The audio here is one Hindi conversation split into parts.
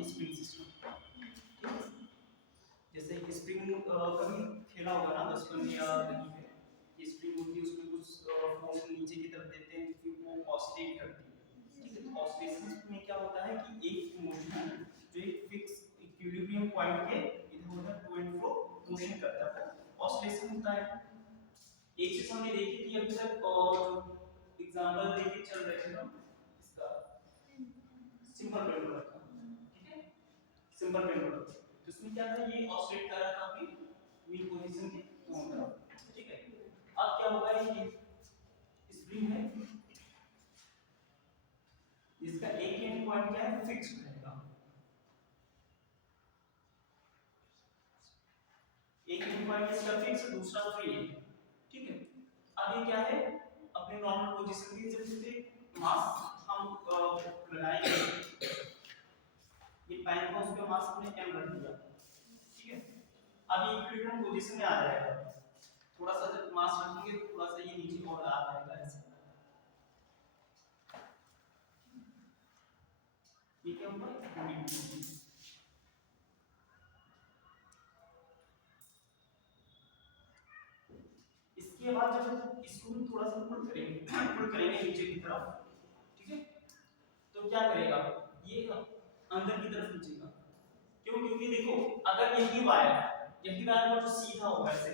हैं स्प्रिंग सिस्टम। ठीक है, जैसे स्प्रिंग कभी खेला होगा ना बचपन में या कहीं पे, कि स्प्रिंग होती है उसमें कुछ फोर्स नीचे की तरफ देते हैं फिर वो ऑसिलेट करती है। ठीक है, तो ऑसिलेशन में क्या होता है कि एक मोशन जो एक फिक्स इक्विलिब्रियम पॉइंट के इधर उधर टू एंड फ्रो मोशन करता है वो ऑसिलेशन होता है। एक चीज हमने देखी थी अभी तक और एग्जांपल देके चल रहे थे हम इसका सिंपल पेंडुलम का। ठीक है, सिंपल पेंडुलम तो इसमें क्या था, ये ऑसिलेट कर रहा था अपनी मीन पोजीशन के दोनों तरफ। ठीक है, अब क्या होगा, ये स्प्रिंग है, इसका एक एंड पॉइंट क्या है, फिक्स्ड रहेगा। एक एंड पॉइंट इसका फिक्स, दूसरा फ्री है। ठीक है, अब ये क्या है, अपने नॉर्मल पोजीशन की जब इस पे मास हम लगाएंगे, ये पैन का उस पे मास हमने m रख दिया। ठीक है, अब ये इक्विलिब्रियम पोजीशन में आ जाएगा, थोड़ा सा जब मास रखेंगे तो थोड़ा सा ये नीचे और आ जाएगा ऐसे। ये क्या होगा, इक्विलिब्रियम। इसके बाद जब इसको हम थोड़ा सा पुल करेंगे नीचे की तरफ। ठीक है, तो क्या करेगा, ये अंदर की तरफ खींचेगा। क्यों, क्योंकि देखो अगर यही वायर पर जो सीधा होगा ऐसे,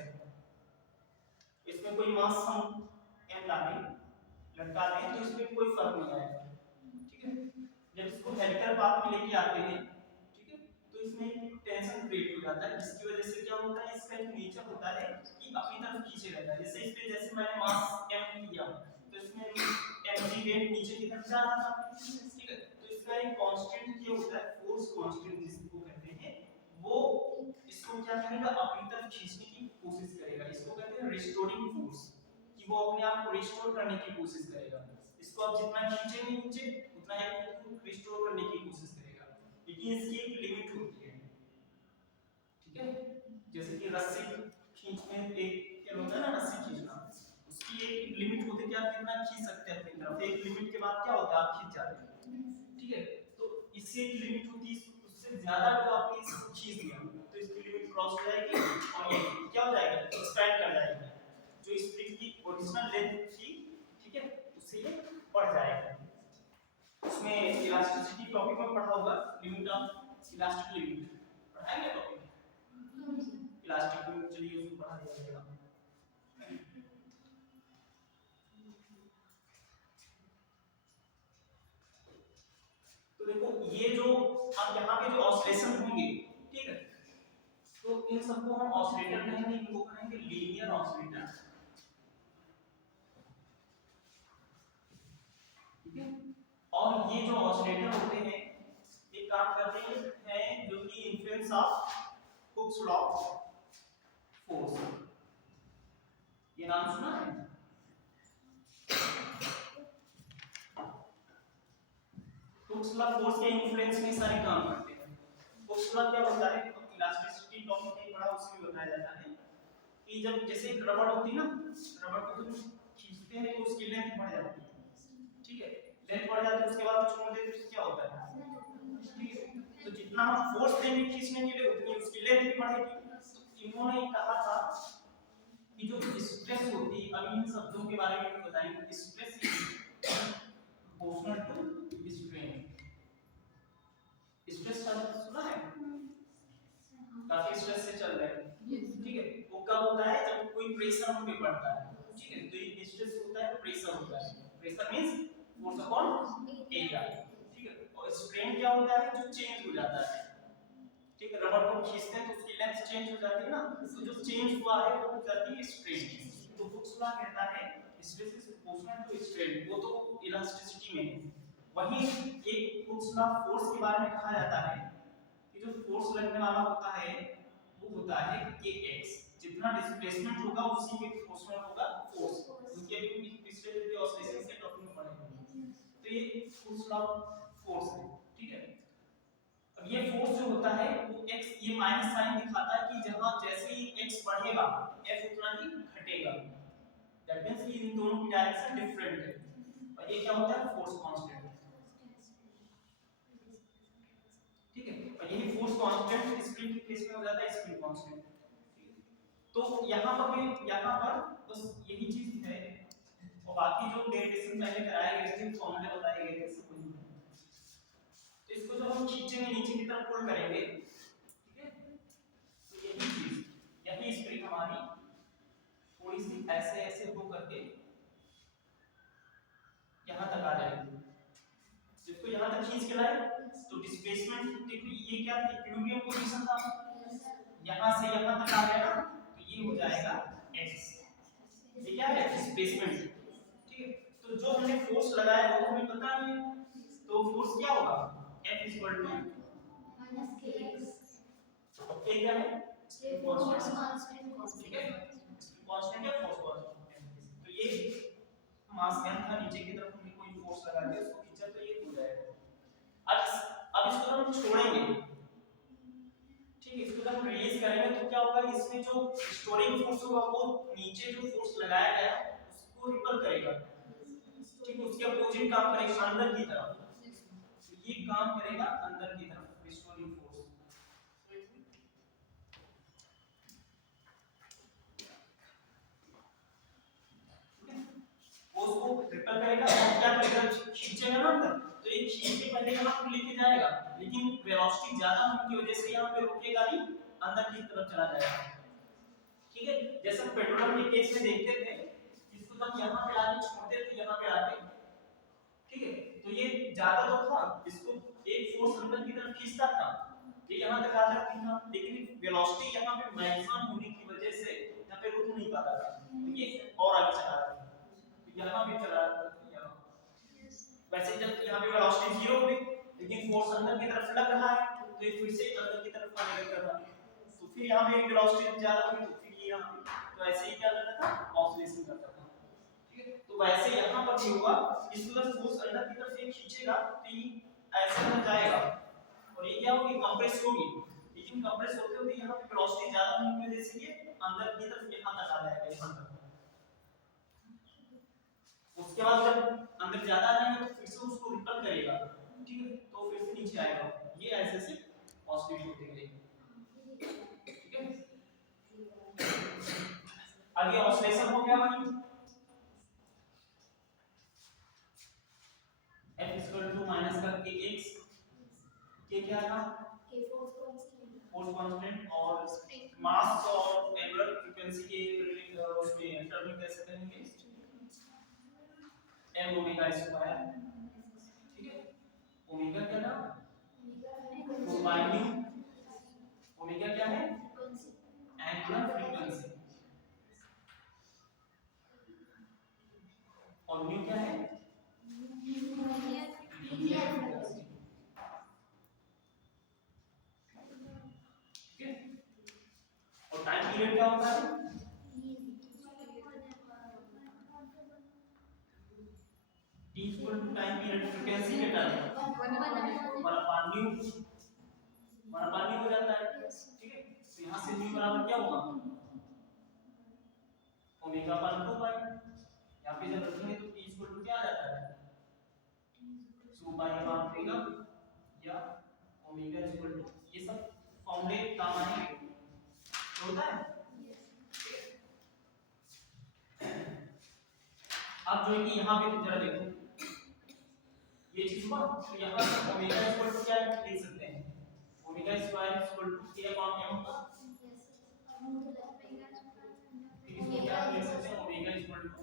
इसमें कोई मास हम m डालें लटका दें तो इसमें कोई फर्क नहीं आएगा। ठीक है, जब इसको हेलिकल पाथ में लेके आते हैं, ठीक है, तो इसमें टेंशन क्रिएट हो जाता है, जिसकी वजह से क्या होता है, इसका एक नेचर होता है कि अपनी तरफ खींचे रहता है। जैसे इस पे जैसे मैंने मास m किया तो इसमें mg वेट नीचे की तरफ जा रहा था। ठीक है, तो इसका एक कांस्टेंट क्या होता है, फोर्स कांस्टेंट जिसको कहते हैं, वो इसको क्या करेगा, अपनी तरफ खींचने की कोशिश करेगा। इसको कहते हैं रिस्टोरिंग फोर्स, कि वो अपने आप को रिस्टोर करने की कोशिश करेगा। इसको आप जितना खींचेंगे नीचे उतना ही खुद को रिस्टोर करने की कोशिश करेगा, लेकिन इसकी एक लिमिट होती है। ठीक है, जैसे कि रस्सी खींचने, एक क्या होता है ना, रस्सी खींचना, उसकी एक लिमिट होती है कि आप कितना खींच सकते हैं अपनी तरफ। एक लिमिट के बाद क्या होता है, आप खींच जाते हैं। ठीक है, तो इससे एक लिमिट होती है, उससे ज्यादा जो आपने इसको खींच लिया तो इसकी लिमिट क्रॉस हो जाएगी और ये क्या हो जाएगा, एक्सपैंड कर जाएगी, जो स्प्रिंग की ओरिजिनल लेंथ थी। ठीक है, उससे ये बढ़ जाएगा। उसमें इलास्टिसिटी टॉपिक में पढ़ा होगा, लिमिट ऑफ इलास्टिक लिमिट पढ़ा है क्या टॉपिक, इलास्टिक लिमिट, चलिए उसको पढ़ा दिया जाएगा। तो देखो ये जो अब यहाँ पे जो ऑसिलेशन होंगे, ठीक है, तो इन सबको हम ऑसिलेटर कहेंगे, इनको कहेंगे लीनियर ऑसिलेटर। ठीक है, और ये जो ऑसिलेटर होते हैं ये काम करते हैं जो कि influence of Hooke's law force, ये नाम सुना है। हुक्स लॉ फोर्स के इन्फ्लुएंस में सारे काम करते हैं। हुक्स लॉ क्या होता है, इलास्टिसिटी टॉपिक में पढ़ा, उसमें बताया जाता है कि जब जैसे रबड़ होती है ना, रबड़ को तुम खींचते हैं तो उसकी लेंथ बढ़ जाती है। ठीक है, लेंथ बढ़ जाती है, उसके बाद छोड़ देते तो क्या होता है, ठीक है, तो जितना हम फोर्स देंगे खींचने के लिए उतनी उसकी लेंथ भी बढ़ेगी। तो इन्होंने कहा था कि जो स्ट्रेस होती है, अभी इन शब्दों के बारे में बताएंगे, stress is proportional to strain. Stress का सुना है, काफी स्ट्रेस से चल रहे हैं। ठीक है, वो कब होता है, जब कोई प्रेशर हम पे पड़ता है। ठीक है, तो ये स्ट्रेस होता है, प्रेशर होता है, pressure means force upon area. ठीक है, और स्ट्रेन क्या होता है, जो चेंज हो जाता है। ठीक है, रबड़ को खींचते हैं तो उसकी लेंथ चेंज हो जाती है ना, तो जो चेंज हुआ है वो हो जाती है स्ट्रेन। तो हुक्स लॉ कहता है stress is proportional to strain, वो तो इलास्टिसिटी में है। वहीं एक हुक्स लॉ फोर्स के बारे में कहा जाता है कि जो फोर्स लगने वाला होता है वो होता है kx, जितना डिस्प्लेसमेंट होगा उसी के प्रोपोर्शनल होगा फोर्स, क्योंकि अभी पिछले जो ऑसिलेशन के टॉपिक में पढ़े। तो ये हुक्स लॉ फोर्स है। ठीक है, अब ये फोर्स जो होता है वो x, ये माइनस साइन दिखाता है कि जहां जैसे ही x बढ़ेगा f उतना ही घटेगा। दैट मींस कि इन दोनों की डायरेक्शन डिफरेंट है, और ये क्या होता है, फोर्स कांस्टेंट। ठीक है, कांस्टेंट स्प्रिंग के केस में हो जाता है स्प्रिंग कांस्टेंट। तो यहाँ पर बस यही चीज है, और बाकी जो डेरिवेशन पहले कराए गए थे फॉर्मूले बताए गए थे सब वही है। तो इसको जब हम खींचेंगे नीचे की तरफ पुल करेंगे, ठीक है, तो यही स्प्रिंग हमारी थोड़ी सी ऐसे ऐसे हो करके यहाँ तक आ जाएगी। इसको यहाँ तक खींच के लाए तो डिस्प्लेसमेंट देखो ये क्या था, इक्विलिब्रियम पोजीशन था, यहाँ से यहाँ तक आ गया ना, तो ये हो जाएगा x। ये क्या है डिस्प्लेसमेंट, ठीक है। तो जो हमने फोर्स लगाया वो तो हमें पता नहीं है, तो फोर्स क्या होगा F -kx। ये क्या है फोर्स कांस्टेंट, ठीक है, कांस्टेंट है फोर्स कांस्टेंट। तो ये मास m था, नीचे की तरफ हमने कोई फोर्स लगा दिया उसको खींचा तो ये हो जाएगा। अब इसको हम छोड़ेंगे, ठीक है, इसको जब रिलीज करेंगे तो क्या होगा, इसमें जो स्टोरिंग फोर्स होगा वो नीचे जो फोर्स लगाया गया उसको रिपेल करेगा, ठीक है, उसके अपोजिट काम करेगा अंदर की तरफ, तो ये काम करेगा अंदर की तरफ रिस्टोरिंग फोर्स। उसको रिपेल करेगा और क्या करेगा खींचेगा ना अंदर, तो ये खींच के पहले यहां पर लेके जाएगा, लेकिन वेलोसिटी ज्यादा होने की वजह से यहां पे रुकेगा नहीं, अंदर की तरफ चला जाएगा, ठीक है। जैसे पेट्रोल के केस में देखते थे, इसको जब यहां पे आके छोड़ते थे यहां पे आके, ठीक है, तो ये ज्यादा तो था, इसको एक फोर्स अंदर की तरफ खींचता था, ये यहां तक आ जाती था, लेकिन वेलोसिटी यहां पे मैक्सिमम होने की वजह से यहां पे रुक नहीं पाता था, तो ये और आगे चला रहा था, तो यहां भी चला रहा था यहां। वैसे जब यहां पे वेलोसिटी 0 हुई, लेकिन फोर्स अंदर की तरफ लग रहा है, तो ये फिर से अंदर की तरफ आने लगता था, तो फिर यहां पे वेलोसिटी ज्यादा हुई, तो फिर ये यहां पे, तो ऐसे ही क्या करता था ऑसिलेशन करता था, ठीक है। तो वैसे यहां पर भी होगा, इसको जब फोर्स अंदर की तरफ से खींचेगा तो ये ऐसे हो जाएगा, और ये क्या होगी कंप्रेस होगी, लेकिन कंप्रेस होते होते यहां पे वेलोसिटी ज्यादा होने की वजह से ये अंदर की तरफ यहां तक आ जाएगा, यहां तक। उसके बाद जब अंदर ज्यादा आ जाएगा तो फिर से उसको रिपेल करेगा, ठीक है, तो फिर से नीचे आएगा, ये ऐसे से ऑसिलेट होते रहेगा, ठीक है। आगे ऑसिलेशन हो गया भाई, F माइनस का kx, के क्या था फोर्स कांस्टेंट, और मास और एंगुलर फ्रीक्वेंसी के उसमें टर्म में कैसे करेंगे m ओमेगा स्क्वायर, ठीक है, ओमेगा क्या था 2 पाई न्यू, ओमेगा क्या है एंगुलर फ्रीक्वेंसी, और न्यू क्या है लीनियर फ्रीक्वेंसी, ठीक है। और टाइम पीरियड क्या होता है t equal to time period frequency के टर्म हमारा पानी हो जाता है, ठीक है। तो यहां से न्यू बराबर क्या होगा ओमेगा पर 2 पाई, यहां पे जब रखेंगे तो t इक्वल टू क्या आ जाता है 2 पाई मान देगा, या ओमेगा इक्वल टू, ये सब फॉर्मूले काम आएंगे, होता है। अब जो है कि यहां पे जरा देखो ये चीज हुआ, तो यहां पर ओमेगा इक्वल टू क्या लिख सकते हैं omega square equal to k upon m होगा, इसको क्या लिख सकते हैं ओमेगा इक्वल टू,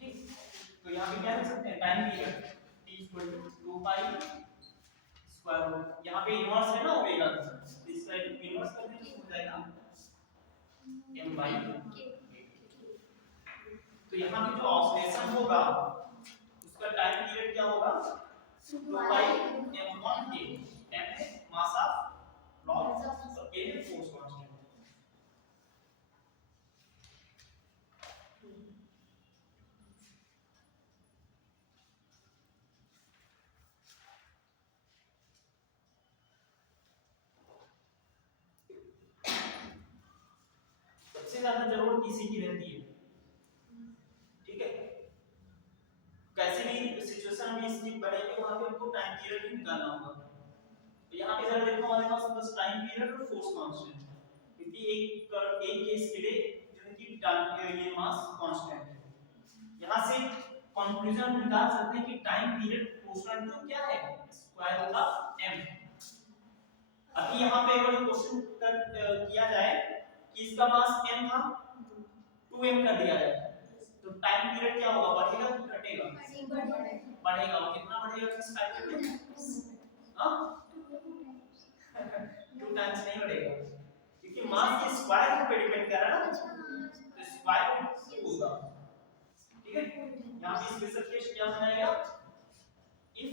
ठीक। तो यहां पे क्या लिख सकते हैं time period t equal to 2 pi square root, यहां पे इनवर्स है ना ओमेगा, इसका इनवर्स कर देंगे तो हो जाएगा m बाई k। तो यहां पे जो ऑसिलेशन होगा उसका टाइम पीरियड क्या होगा 2 pi m upon k, m है मास ऑफ लॉग और k है फोर्स कांस्टेंट। सबसे ज्यादा जरूरत इसी की रहती है, ठीक है। कैसे भी सिचुएशन में इसकी बने बताइए वहां पे हमको टाइम पीरियड ही निकालना होगा। तो यहाँ पे जरा देखो हमारे पास बस टाइम पीरियड और फोर्स कांस्टेंट है, क्योंकि एक केस के लिए जो कि ये मास कांस्टेंट है। यहाँ से कंक्लूजन निकाल सकते हैं कि टाइम पीरियड प्रोपोर्शनल टू क्या है, स्क्वायर रूट ऑफ m। अभी यहाँ पे अगर क्वेश्चन किया जाए कि इसका मास m था, 2m कर दिया जाए, तो टाइम पीरियड क्या होगा, बढ़ेगा कि घटेगा? बढ़ेगा। और कितना बढ़ेगा किस फैक्टर में? हां 2 टाइम्स नहीं बढ़ेगा, क्योंकि मास के स्क्वायर रूट पे डिपेंड कर रहा है ना, तो स्क्वायर रूट 2 होगा। ठीक है, यहां पे स्पेशल केस क्या बनाएगा, if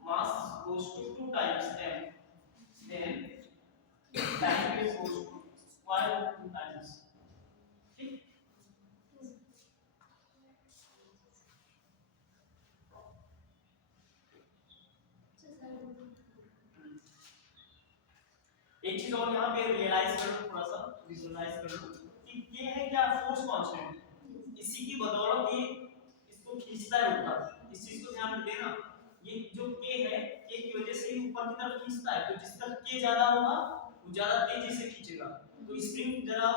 mass goes to 2 times m, then time period goes to square root 2 times। ठीक, एक चीज और यहाँ पे रियलाइज कर लो, थोड़ा सा विजुअलाइज कर लो कि ये है क्या, फोर्स कांस्टेंट, इसी की बदौलत ये इसको खींचता है ऊपर। इस चीज को ध्यान में देना, ये जो k है, k की वजह से ही ऊपर की तरफ खींचता है, तो जिसका k ज्यादा होगा वो ज्यादा तेजी से खींचेगा। तो स्प्रिंग जरा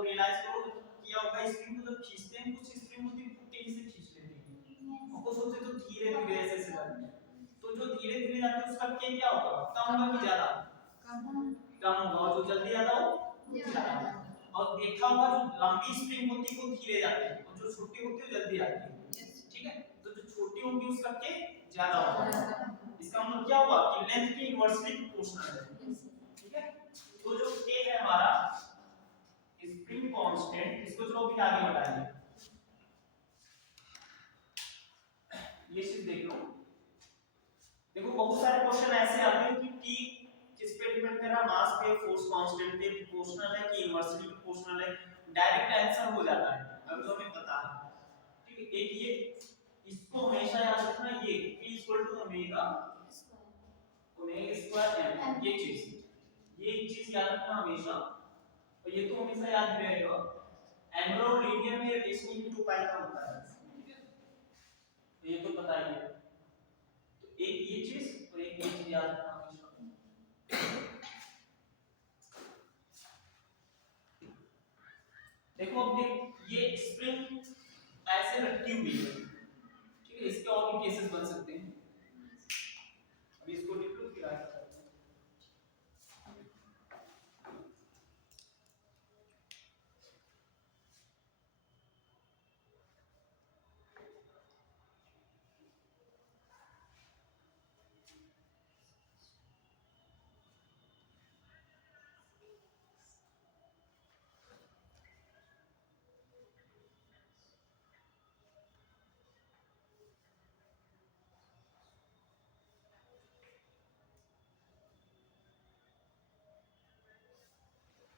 रियलाइज करो किया होगा, स्प्रिंग को जब खींचते हैं, कुछ स्प्रिंग होती है बहुत तेजी से खींच लेती है, और कुछ होते तो धीरे धीरे ऐसे से जाती है। तो जो धीरे धीरे जाते हैं उसका k क्या होगा, कम होगा कि ज्यादा? कम होगा। और जो जल्दी आता हो ज्यादा। और देखा होगा जो लंबी स्प्रिंग होती है वो धीरे जाती है, और जो छोटी होती है वो जल्दी आती है। ठीक है, तो जो छोटी होगी उसका के ज्यादा होगा। इसका मतलब क्या हुआ कि लेंथ के इनवर्सली प्रोपोर्शनल है। ठीक है, तो जो के है हमारा स्प्रिंग कांस्टेंट, इसको चलो अभी आगे बढ़ाएंगे। ये चीज देख लो, देखो बहुत सारे क्वेश्चन ऐसे आते हैं कि टी किस पे डिपेंड कर रहा है, मास पे, फोर्स कांस्टेंट पे प्रोपोर्शनल है कि इनवर्सली प्रोपोर्शनल है। डायरेक्ट आंसर हो जाता है अगर तो हमें पता है। ठीक है, एक ये इसको हमेशा याद रखना, ये p ओमेगा स्क्वायर m, ये एक चीज याद रखना हमेशा, और ये तो हमेशा याद ही रहेगा। एंगुलर और लीनियर में रेशियो भी 2 पाई का होता है। ठीक है, तो ये तो पता ही है। तो एक ये चीज और एक ये चीज याद रखना हमेशा। देखो अब देख, ये स्प्रिंग ऐसे रखी हुई है, ठीक है, इसके और भी केसेस बन सकते हैं। अभी इसको लिख लो फिर आगे चलते हैं।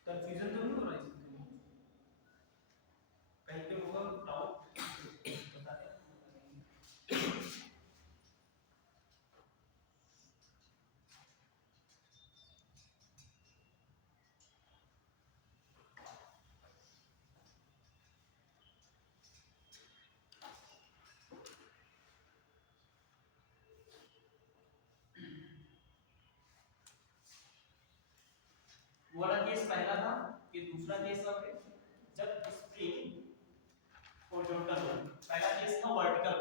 कंफ्यूजन तो नहीं हो रहा है इसमें? कहीं पे होगा डाउट बता दे। वो वाला केस पहला था, कि दूसरा केस अब है जब स्प्रिंग हॉरिजॉन्टल हो। पहला केस था वर्टिकल,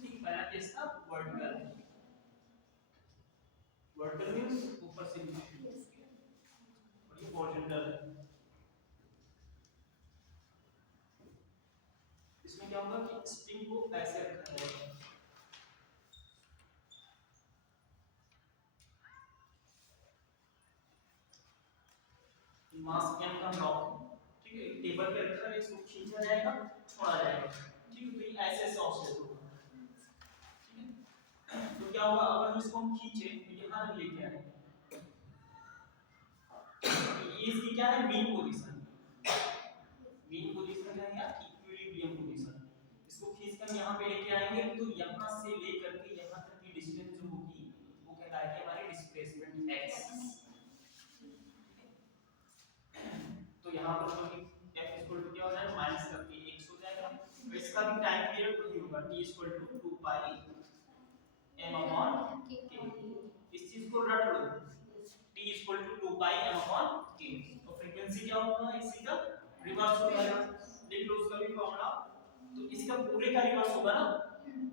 ठीक, पहला केस था वर्टिकल। वर्टिकल मींस ऊपर से नीचे, और ये हॉरिजॉन्टल है। इसमें क्या होगा कि स्प्रिंग को ऐसे रखा जाएगा, मास m का ब्लॉक, ठीक है, एक टेबल पे रखा है, इसको खींचा जाएगा, छोड़ा जाएगा। ठीक है, तो ये ऐसे ऐसे ऑफसेट होगा। ठीक है, तो क्या होगा अगर हम इसको खींचे तो यहां तक लेके आए, ये इसकी क्या है, मीन पोजीशन। मीन पोजीशन है या इक्विलिब्रियम पोजीशन। इसको खींचकर यहां पे लेके आएंगे, तो यहां से लेकर के यहां तक की डिस्टेंस जो होगी वो कहलाएगी हमारी डिस्प्लेसमेंट x। तो यहाँ पर जो कि f इक्वल टू क्या हो जाएगा, माइनस करके x हो जाएगा। तो इसका भी टाइम पीरियड वही होगा, t equal to 2 pi reverse हो जाएगा, देख लो उसका भी फॉर्मूला। तो इसका पूरे का रिवर्स होगा ना,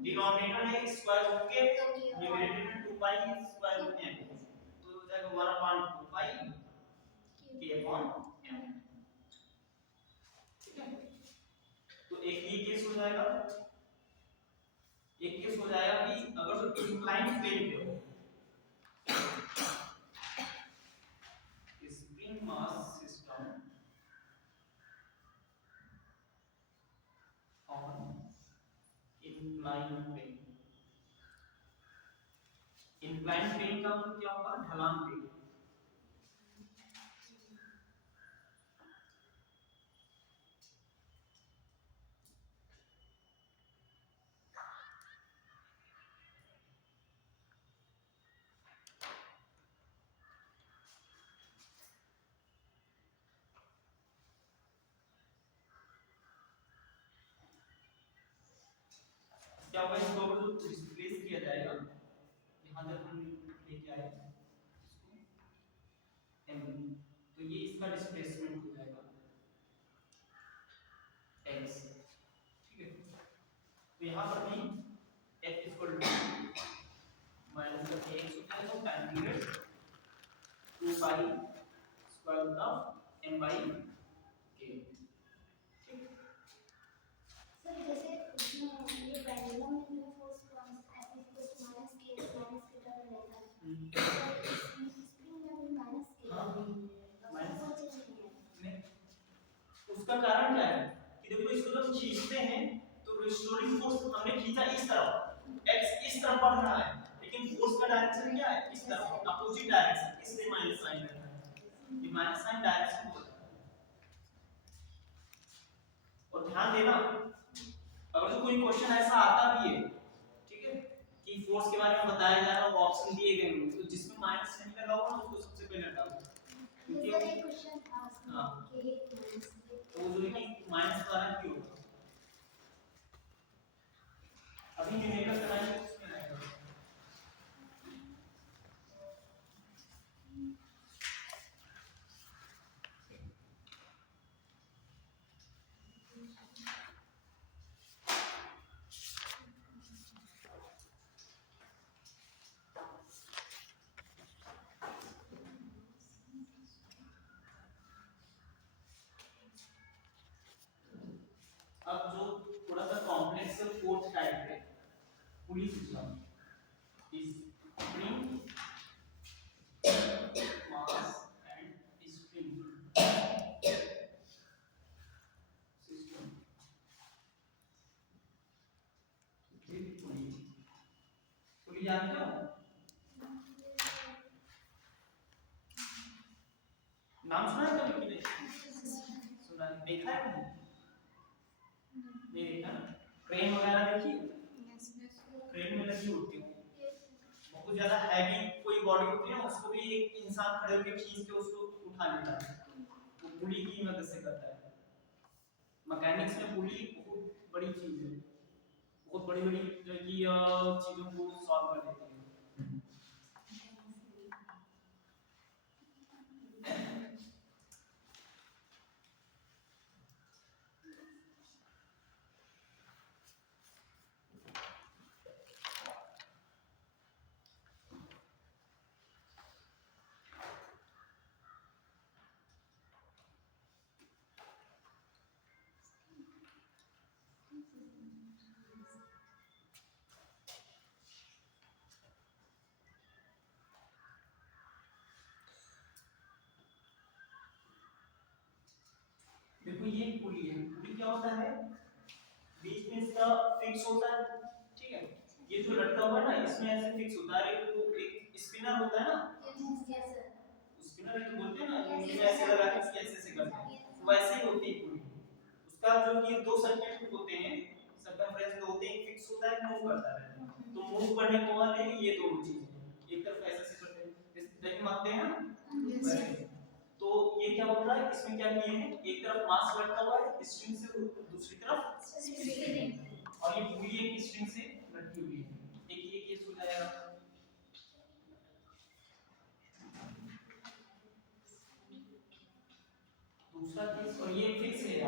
डिनोमिनेटर में स्क्वायर रूट के न्यूमरेटर में 2 पाई स्क्वायर रूट m, तो हो जाएगा 1/2 पाई k अपॉन m। ठीक है, तो एक ये केस हो जाएगा। एक केस हो जाएगा कि अगर तो इंक्लाइंड प्लेन पे हो, spring mass system on inclined plane. Inclined plane का मतलब क्या होगा, ढलान प्लेन। क्या होगा, इसको रिप्लेस किया जाएगा, यहां तक हम लेके आए इसको m, तो ये इसका डिस्प्लेसमेंट हो जाएगा x। ठीक है, तो यहां पर भी f इक्वल टू माइनस का x होता है, तो time period 2 pi square root of m by k। Sir जैसे उसमें ये पेंडुलम में जो force f equal to minus k term रहता है, स्प्रिंग में भी माइनस k माइनस नहीं, उसका कारण क्या है कि देखो इसको जब खींचते हैं तो रिस्टोरिंग फोर्स हमने खींचा इस तरफ, x इस तरफ बढ़ रहा है, लेकिन फोर्स का डायरेक्शन क्या है, इस तरफ, अपोजिट डायरेक्शन, इसलिए माइनस साइन रहता है। ये माइनस साइन डायरेक्शन होता है। और ध्यान देना, अगर तो कोई क्वेश्चन ऐसा आता भी है, ठीक है, कि फोर्स के बारे में बताया जा रहा है, ऑप्शन दिए गए हैं, तो जिसमें माइनस साइन लगा होगा ना उसको सबसे पहले हटा दो, क्योंकि सर एक क्वेश्चन था हां कि तो जो है कि माइनस वाला क्यों होगा, अभी न्यूमेरिकल बनाएंगे उसमें आएगा। अब जो थोड़ा सा कॉम्प्लेक्स फोर्थ टाइप है, पुली सिस्टम, इस spring mass and spring system with pulley. Pulley जानते हो, नाम सुना है कभी कि नहीं सुना है, देखा है कभी नहीं देखा ना, ट्रेन वगैरह देखी, ट्रेन में लगी होती है, बहुत ज्यादा हैवी कोई बॉडी होती है ना, उसको भी एक इंसान खड़े होकर खींच के उसको उठा लेता है, वो पुली की मदद से करता है। मैकेनिक्स में पुली बहुत बड़ी चीज है, बहुत बड़ी बड़ी जो है कि चीजों को सॉल्व कर देती है। देखो ये पुली है, पुली क्या होता है, बीच में इसका फिक्स होता है, ठीक है, ये जो लटका हुआ है ना इसमें ऐसे फिक्स होता है, वो एक स्पिनर होता है ना, स्पिनर जो बोलते हैं ना, ये ऐसे लगा के इसके ऐसे करते हैं, तो वैसे ही होती है पुली। उसका जो कि दो सर्किट होते हैं, सर्कमफ्रेंस दो होते हैं, फिक्स होता है, मूव करता है, तो मूव करने को वाले ये दोनों चीजें एक तरफ ऐसे से करते हैं, जैसे मानते हैं ना वैसे। तो ये क्या होता है, इसमें क्या किए हैं, एक तरफ मास लटका हुआ है स्ट्रिंग से, दूसरी तरफ स्प्रिंग, और ये पूरी एक स्ट्रिंग से लटकी हुई है। एक ये केस हो जाएगा। दूसरा केस, और ये फिक्स है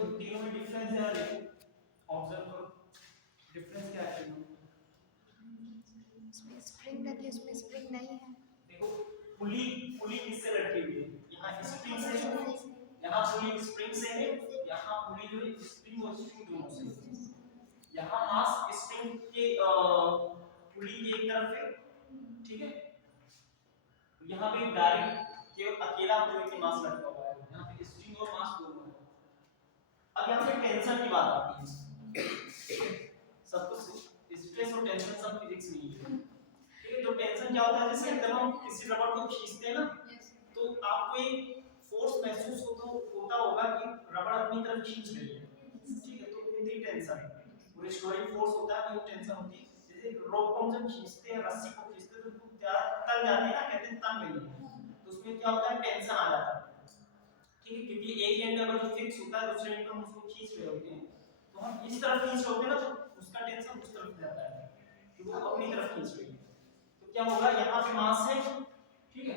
देखो तीनों में डिफरेंस है, देखो ऑब्जर्व करो डिफरेंस क्या है तीनों में। इसमें स्प्रिंग लगी है, इसमें स्प्रिंग नहीं है। देखो पुली पुली किससे लटकी हुई है, यहाँ स्प्रिंग से है, यहाँ पुली स्प्रिंग से है, यहाँ पुली जो है स्प्रिंग और स्प्रिंग दोनों से है। यहाँ मास स्प्रिंग के पुली की एक तरफ है, ठीक है, यहाँ पे डायरेक्ट केवल अकेला जो है कि मास लटका हुआ है, यहाँ पे स्प्रिंग और मास दोनों है। अब यहाँ पे टेंशन की बात आती है, सब कुछ स्ट्रेस और टेंशन सब फिजिक्स में ही है, ठीक है। तो टेंशन क्या होता है, जैसे जब हम किसी रबड़ को खींचते हैं ना, तो आपको एक फोर्स महसूस होता होगा कि रबड़ अपनी तरफ खींच रही है, ठीक है, तो ये टेंशन है। वो रिस्टोरिंग फोर्स होता है, वो टेंशन होती है। जैसे रोप को हम जब खींचते हैं, रस्सी को खींचते हैं, तो तल जाती है ना, कहते हैं तन गई है, तो उसमें क्या होता है, टेंशन आ जाता है, ठीक है, क्योंकि एक एंड अगर जो फिक्स होता है, दूसरे एंड पर हम उसको खींच रहे होते हैं, तो हम इस तरफ खींच रहे होते हैं ना, तो उसका टेंशन उस तरफ जाता है, क्योंकि वो अपनी तरफ खींच रही है। तो क्या होगा, यहाँ पे मास है, ठीक है।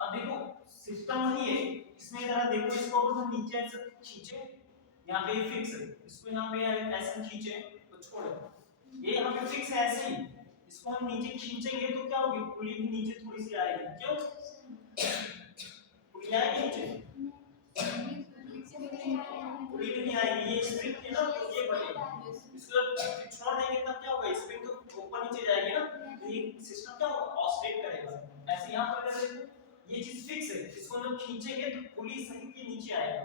अब देखो सिस्टम वही है, इसमें जरा देखो, इसको अगर हम नीचे ऐसे खींचे, यहाँ पे फिक्स है, इसको यहाँ पे ऐसे खींचे तो छोड़े, ये यहाँ पे फिक्स है ऐसे ही, इसको हम नीचे खींचेंगे तो क्या होगी, पुली भी नीचे थोड़ी सी आएगी, क्यों पुली आएगी नीचे, पुली नहीं आएगी, ये स्प्रिंग है ना, तो ये बढ़ेगी, इसको जब छोड़ देंगे तब क्या होगा, स्प्रिंग तो ऊपर नीचे जाएगी ना, तो ये सिस्टम क्या होगा, ऑसिलेट करेगा। ऐसे यहाँ पर अगर देखो ये चीज फिक्स है, इसको जब खींचेंगे तो पुली सही के नीचे आएगा,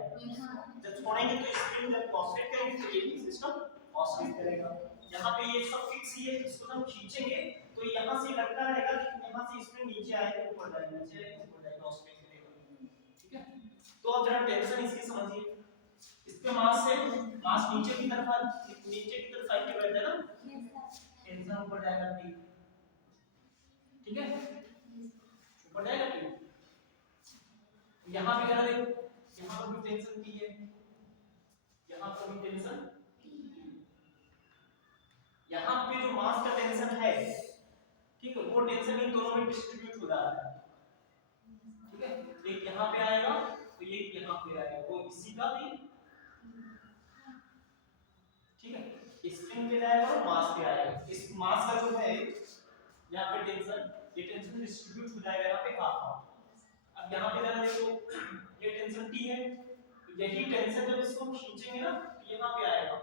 जब छोड़ेंगे तो स्प्रिंग जब ऑसिलेट करेगी तो ये भी सिस्टम ऑसिलेट करेगा। यहाँ पे ये सब फिक्स ही है, इसको जब खींचेंगे तो यहाँ से लटका रहेगा, लेकिन यहाँ से स्प्रिंग नीचे आएगा, ऊपर जाएगा, नीचे आएगा, ऊपर जाएगा, ऑसिलेट करेगा, ठीक है। तो अब जरा टेंशन इसकी समझिए, इसके मास से मास नीचे की तरफ साइड पे बैठता है ना, टेंशन ऊपर जाएगा टी, ठीक है, ऊपर जाएगा टी। यहाँ पे जरा देखो, यहाँ पर भी टेंशन टी है, यहाँ पर भी टेंशन, यहाँ पे जो मास का टेंशन है, ठीक है, वो टेंशन इन दोनों में डिस्ट्रीब्यूट हो रहा है, ठीक है, एक यहाँ पे आएगा तो ये यहाँ पे आएगा, वो इसी का भी, ठीक है, स्प्रिंग पे जाएगा और मास पे आएगा, इस मास का जो है यहाँ पे टेंशन, ये टेंशन डिस्ट्रीब्यूट हो जाएगा यहाँ पे हाफ हाफ। अब यहाँ पे जरा देखो, ये टेंशन टी है, तो यही टेंशन जब इसको खींचेंगे ना तो यहाँ पे आएगा,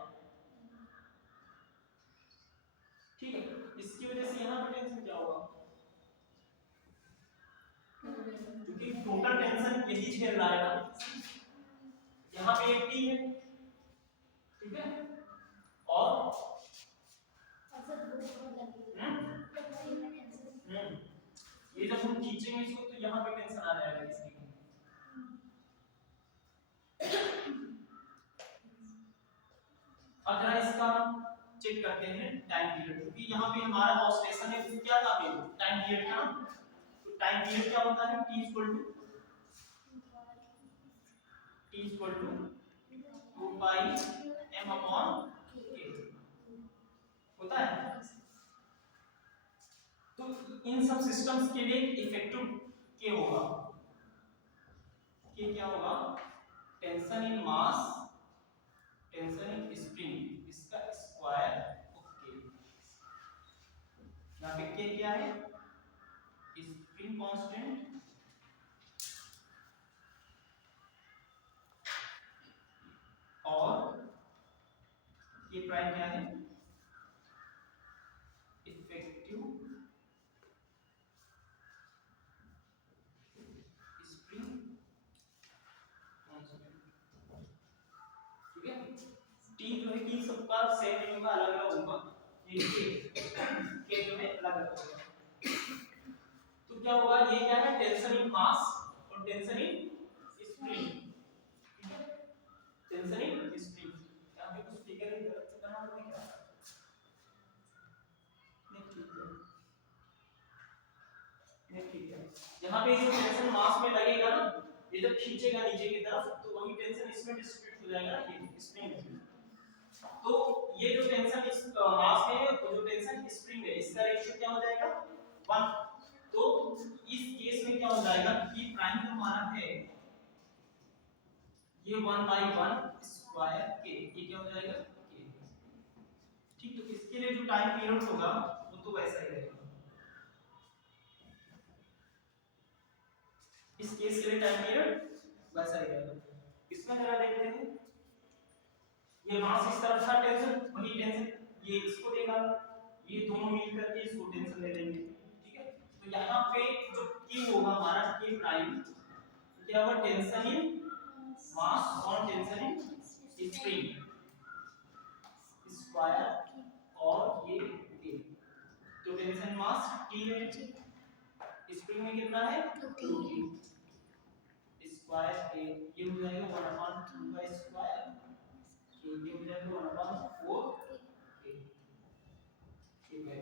ठीक है, इसकी वजह से यहाँ पे टेंशन क्या होगा, क्योंकि टोटल टेंशन यही झेल रहा है ना, यहाँ पे एक टी है, ठीक है, और ये जब हम खींचेंगे इसको तो यहाँ पे टेंशन आ जाएगा इसकी। अब जरा इसका चेक करते हैं टाइम पीरियड, क्योंकि यहाँ पे हमारा ऑसिलेशन है, तो क्या था टाइम पीरियड का, तो टाइम पीरियड क्या होता है, t equal to 2 pi m upon k होता है। तो इन सब सिस्टम्स के लिए इफेक्टिव k होगा, k क्या होगा, tension in mass, tension in spring, इसका स्क्वायर ओके। यहाँ पे k क्या है, स्प्रिंग कांस्टेंट और ये प्राइम क्या है, इफेक्टिव स्प्रिंग कांस्टेंट, ठीक है। टी जो है कि सबका सेम नहीं होगा, अलग अलग होगा, ये के जो है अलग अलग होगा। तो क्या होगा, ये क्या है, टेंशन इन मास और टेंशन इन स्प्रिंग, ठीक है, टेंशन इन स्प्रिंग। यहाँ पे कुछ फिगर ही गलत से बना हुआ है क्या, नहीं ठीक है, नहीं ठीक है। यहाँ पे जो टेंशन मास में लगेगा ना, ये जब खींचेगा नीचे की तरफ तो वही टेंशन इसमें डिस्ट्रीब्यूट हो जाएगा, ये स्प्रिंग में। तो ये जो टेंशन इस मास में है और जो टेंशन स्प्रिंग है, इसका रेशियो क्या हो जाएगा 1। तो इस केस में क्या हो जाएगा कि प्राइम जो हमारा है ये 1/1 स्क्वायर के, ये क्या हो जाएगा के। ठीक, तो इसके लिए जो टाइम पीरियड होगा वो तो वैसा ही रहेगा। इस केस के लिए टाइम पीरियड वैसा ही रहेगा। इसमें जरा देखते हैं, ये मास इस तरफ था टेंशन, वही टेंशन ये इसको देगा, ये दोनों मिल करके इसको टेंशन दे देंगे। ठीक है, तो यहाँ पे जो K होगा हमारा K प्राइम, क्या होगा टेंशन इन मास और टेंशन इन स्प्रिंग स्क्वायर और ये K। तो टेंशन मास T है, स्प्रिंग में कितना है 2T स्क्वायर K, ये हो जाएगा 1/2 का स्क्वायर K, ये हो जाएगा 1/4 K। ठीक है,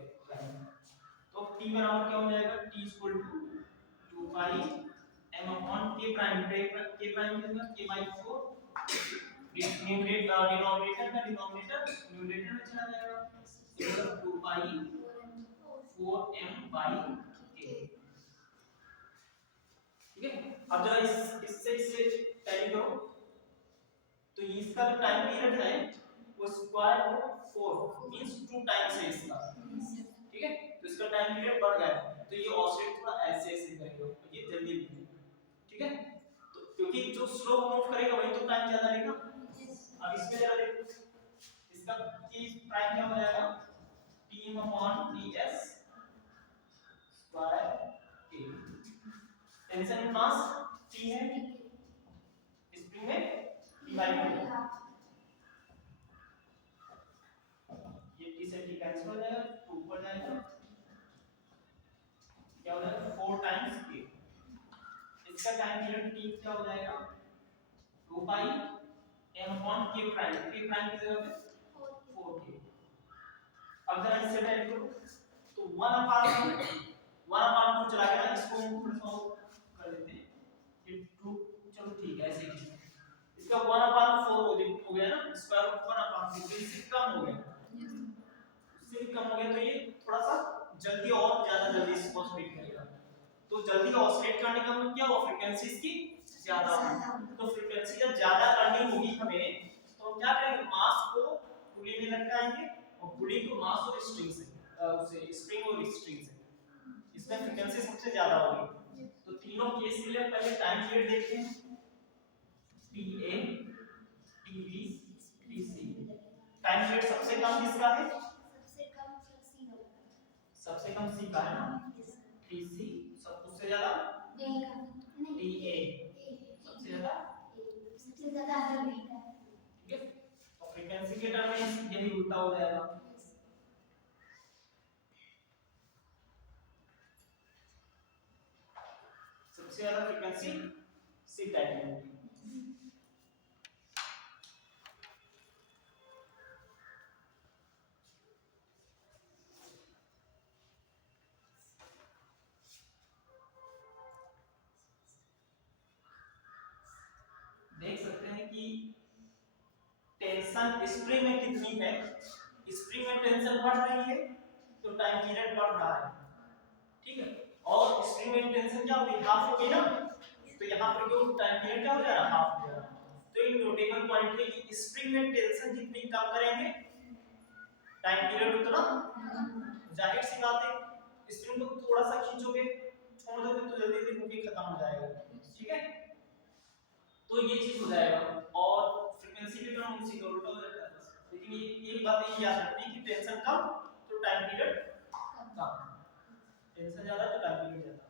तो T बराबर क्या हो जाएगा T equal to 2 pi m upon K prime, K prime कितना K/4, डिनोमिनेटर का डिनोमिनेटर न्यूमरेटर में चला जाएगा, मतलब 2 पाई 4m/K। ठीक है, अब जरा इससे टैली करो, तो इसका जो टाइम पीरियड है वो स्क्वायर रूट 4 मींस 2 टाइम्स है इसका। ठीक है, तो इसका टाइम पीरियड बढ़ गया, तो ये ऑसिलेट थोड़ा ऐसे ऐसे करेगा, तो ये जल्दी नहीं। ठीक है, तो क्योंकि जो स्लो मूव करेगा वही तो टाइम ज्यादा लेगा। अब इसमें जरा देखो, इसका T प्राइम क्या हो जाएगा Tm/ts स्क्वायर K। टेंशन मास T है, स्प्रिंग में T/2, ये T से T कैंसिल हो जाएगा, 2 ऊपर जाएगा, क्या हो जाएगा 4 टाइम्स K। इसका टाइम पीरियड T क्या हो जाएगा 2 पाई m/K प्राइम, K प्राइम की जगह पे 4K। अब जरा इससे डायरेक्ट करो, तो 1/2 चला गया ना, इसको हम थोड़ा सा कर देते हैं, ये 2 चलो ठीक है ऐसे ही, इसका 1/4 हो गया ना, स्क्वायर रूट 1/4 तो इससे कम हो गया, इससे भी कम हो गया, तो ये थोड़ा सा जल्दी और ज्यादा जल्दी इसको ऑसिलेट करेगा। तो जल्दी ऑसिलेट करने का मतलब क्या हुआ, फ्रीक्वेंसी इसकी ज्यादा होगी। तो फ्रीक्वेंसी जब ज्यादा करनी होगी हमें, तो हम क्या करेंगे, मास को पुली में लटकाएंगे और पुली को मास और स्ट्रिंग से उसे स्प्रिंग और स्ट्रिंग से, इसमें फ्रीक्वेंसी सबसे ज्यादा होगी। तो तीनों केस के लिए पहले टाइम पीरियड देखते हैं, TA TB TC। Time period सबसे कम किसका है, सबसे कम C का है ना, TC, सब उससे ज्यादा TA, सबसे ज्यादा। ठीक है, और फ्रीक्वेंसी के टर्म में यही उल्टा हो जाएगा। सबसे ज्यादा फ्रीक्वेंसी C टाइप में होगी। देख सकते हैं कि टेंशन स्प्रिंग में कितनी है, स्प्रिंग में टेंशन बढ़ रही है तो टाइम पीरियड बढ़ रहा है। ठीक है, और स्प्रिंग में टेंशन क्या होगी, हाफ हो गई ना, तो यहाँ पर जो टाइम पीरियड क्या हो जा रहा है, हाफ हो जा रहा है। तो एक नोटेबल पॉइंट है कि स्प्रिंग में टेंशन जितनी कम करेंगे टाइम पीरियड उतना, जाहिर सी बात है स्प्रिंग को थोड़ा सा खींचोगे छोड़ दोगे तो जल्दी जल्दी होके खत्म हो जाएगा। ठीक है, तो ये चीज हो जाएगा, और फ्रीक्वेंसी के टर्म उसी का उल्टा हो जाता है। लेकिन ये एक बात ये याद रखनी कि टेंशन कम तो टाइम पीरियड कम, टेंशन ज्यादा तो टाइम पीरियड ज्यादा।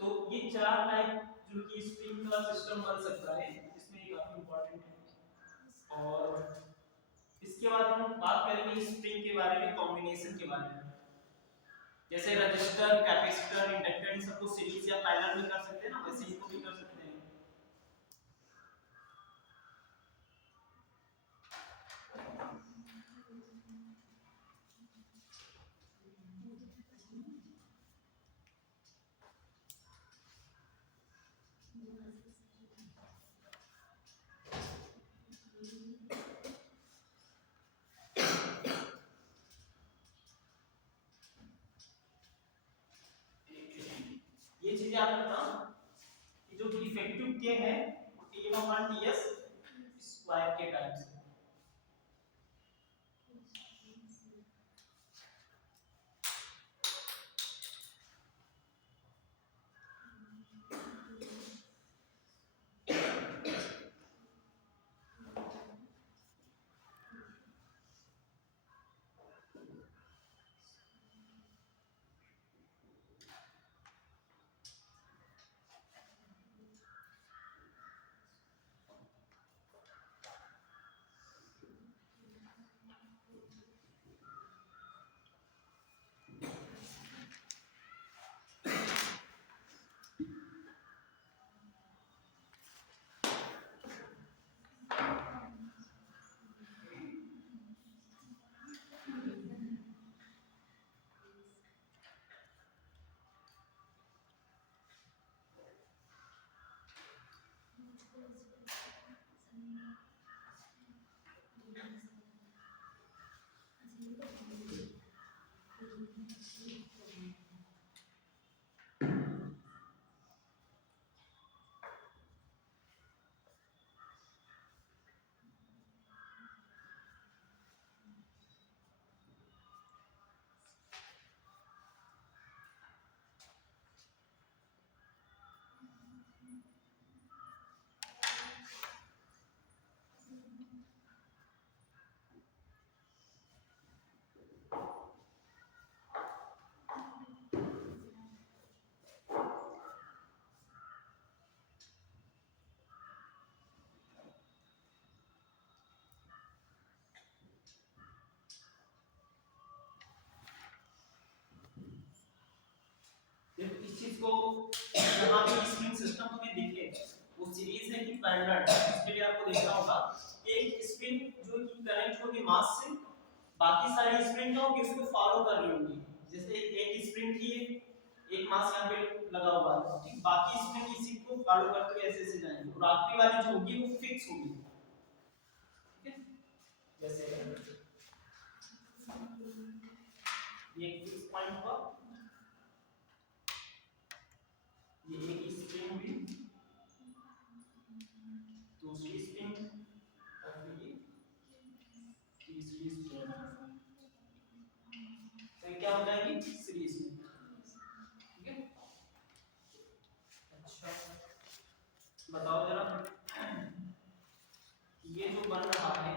तो ये चार टाइप जो कि स्प्रिंग का सिस्टम बन सकता है, इसमें ये काफी इंपॉर्टेंट है। और इसके बाद हम बात करेंगे स्प्रिंग के बारे में, कॉम्बिनेशन के बारे में, जैसे रजिस्टर, कैपेसिटर, इंडक्टर, इन सबको सीरीज या पैरेलल में कर सकते हैं ना, वैसे इसको भी कर सकते हैं। के है Tm अपॉन Ts स्क्वायर के टाइम्स। देखो इस चीज को यहाँ पे स्प्रिंग सिस्टम में देखिए वो सीरीज है कि पैरेलल, इसके लिए आपको देखना होगा एक स्प्रिंग जो कि कनेक्ट होगी मास से, बाकी सारी स्प्रिंग क्या होगी उसको फॉलो कर रही होंगी। जैसे एक स्प्रिंग की एक मास यहाँ पे लगा हुआ है, ठीक, बाकी स्प्रिंग इसी को फॉलो करते हुए ऐसे ऐसे जाएंगे और आखिरी वाली जो होगी वो फिक्स होगी, ठीक है। जैसे ये एक फिक्स पॉइंट हुआ, ये एक स्प्रिंग भी, दूसरी स्प्रिंग और फिर ये तीसरी स्प्रिंग, तो ये क्या हो जाएगी सीरीज में, ठीक है। अच्छा बताओ जरा ये जो बन रहा है